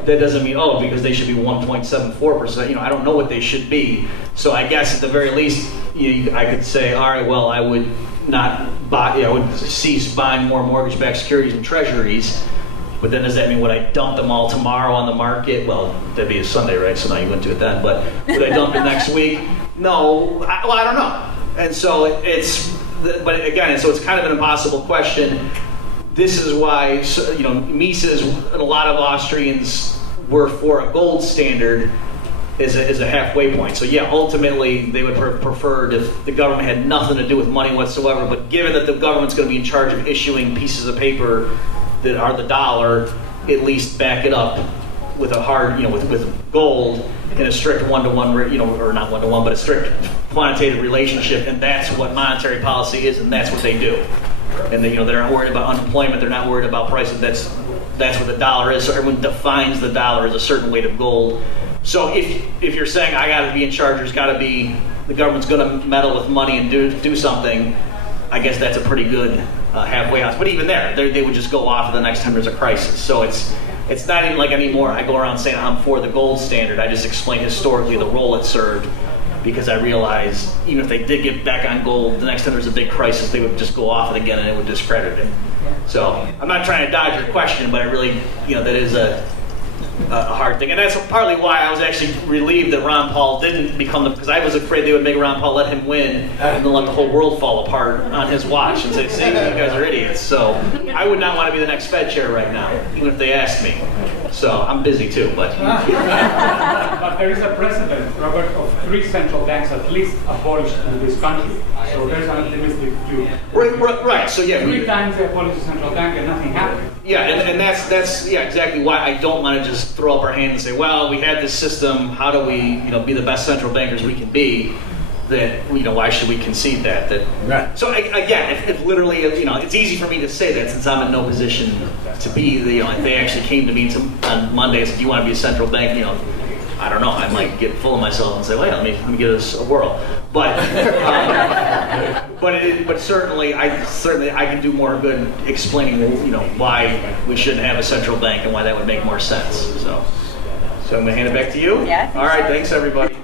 That doesn't mean, because they should be 1.74%. I don't know what they should be. So I guess at the very least, I could say, all right, well, I would not buy, I would cease buying more mortgage-backed securities and treasuries. But then does that mean would I dump them all tomorrow on the market? Well, that'd be a Sunday, right? So now you wouldn't do it then. But would I dump it next week? No. I don't know. And so but again, so it's kind of an impossible question. This is why, Mises and a lot of Austrians were for a gold standard as a halfway point. So yeah, ultimately they would prefer if the government had nothing to do with money whatsoever. But given that the government's going to be in charge of issuing pieces of paper that are the dollar, at least back it up with a hard, with gold in a strict one-to-one, or not one-to-one, but a strict quantitative relationship, and that's what monetary policy is, and that's what they do. And they're not worried about unemployment, they're not worried about prices. That's what the dollar is. So everyone defines the dollar as a certain weight of gold. So if you're saying I got to be in charge, there's got to be the government's going to meddle with money and do something, I guess that's a pretty good halfway house. But even there, they would just go off the next time there's a crisis. So it's not even like anymore I go around saying I'm for the gold standard. I just explain historically the role it served, because I realize even if they did get back on gold, the next time there's a big crisis, they would just go off it again and it would discredit it. So I'm not trying to dodge your question, but I really, that is a hard thing. And that's partly why I was actually relieved that Ron Paul didn't become because I was afraid they would make Ron Paul let him win and then let the whole world fall apart on his watch and say, see, you guys are idiots. So I would not want to be the next Fed chair right now, even if they asked me. So I'm busy too, but. But there is a precedent, Robert, of 3 central banks at least abolished in this country. So there's an optimistic view. Right. So yeah. 3 times they abolished the central bank and nothing happened. Yeah, and that's exactly why I don't want to just throw up our hands and say, well, we have this system. How do we, be the best central bankers we can be? That why should we concede that? Right. So again, if literally, it's easy for me to say that since I'm in no position to be. If they actually came to me on Monday and said, "Do you want to be a central bank?" I don't know. I might get full of myself and say, "Wait, let me give this a whirl." But but certainly I can do more good explaining why we shouldn't have a central bank and why that would make more sense. So I'm gonna hand it back to you. Yeah. All right. Thanks everybody.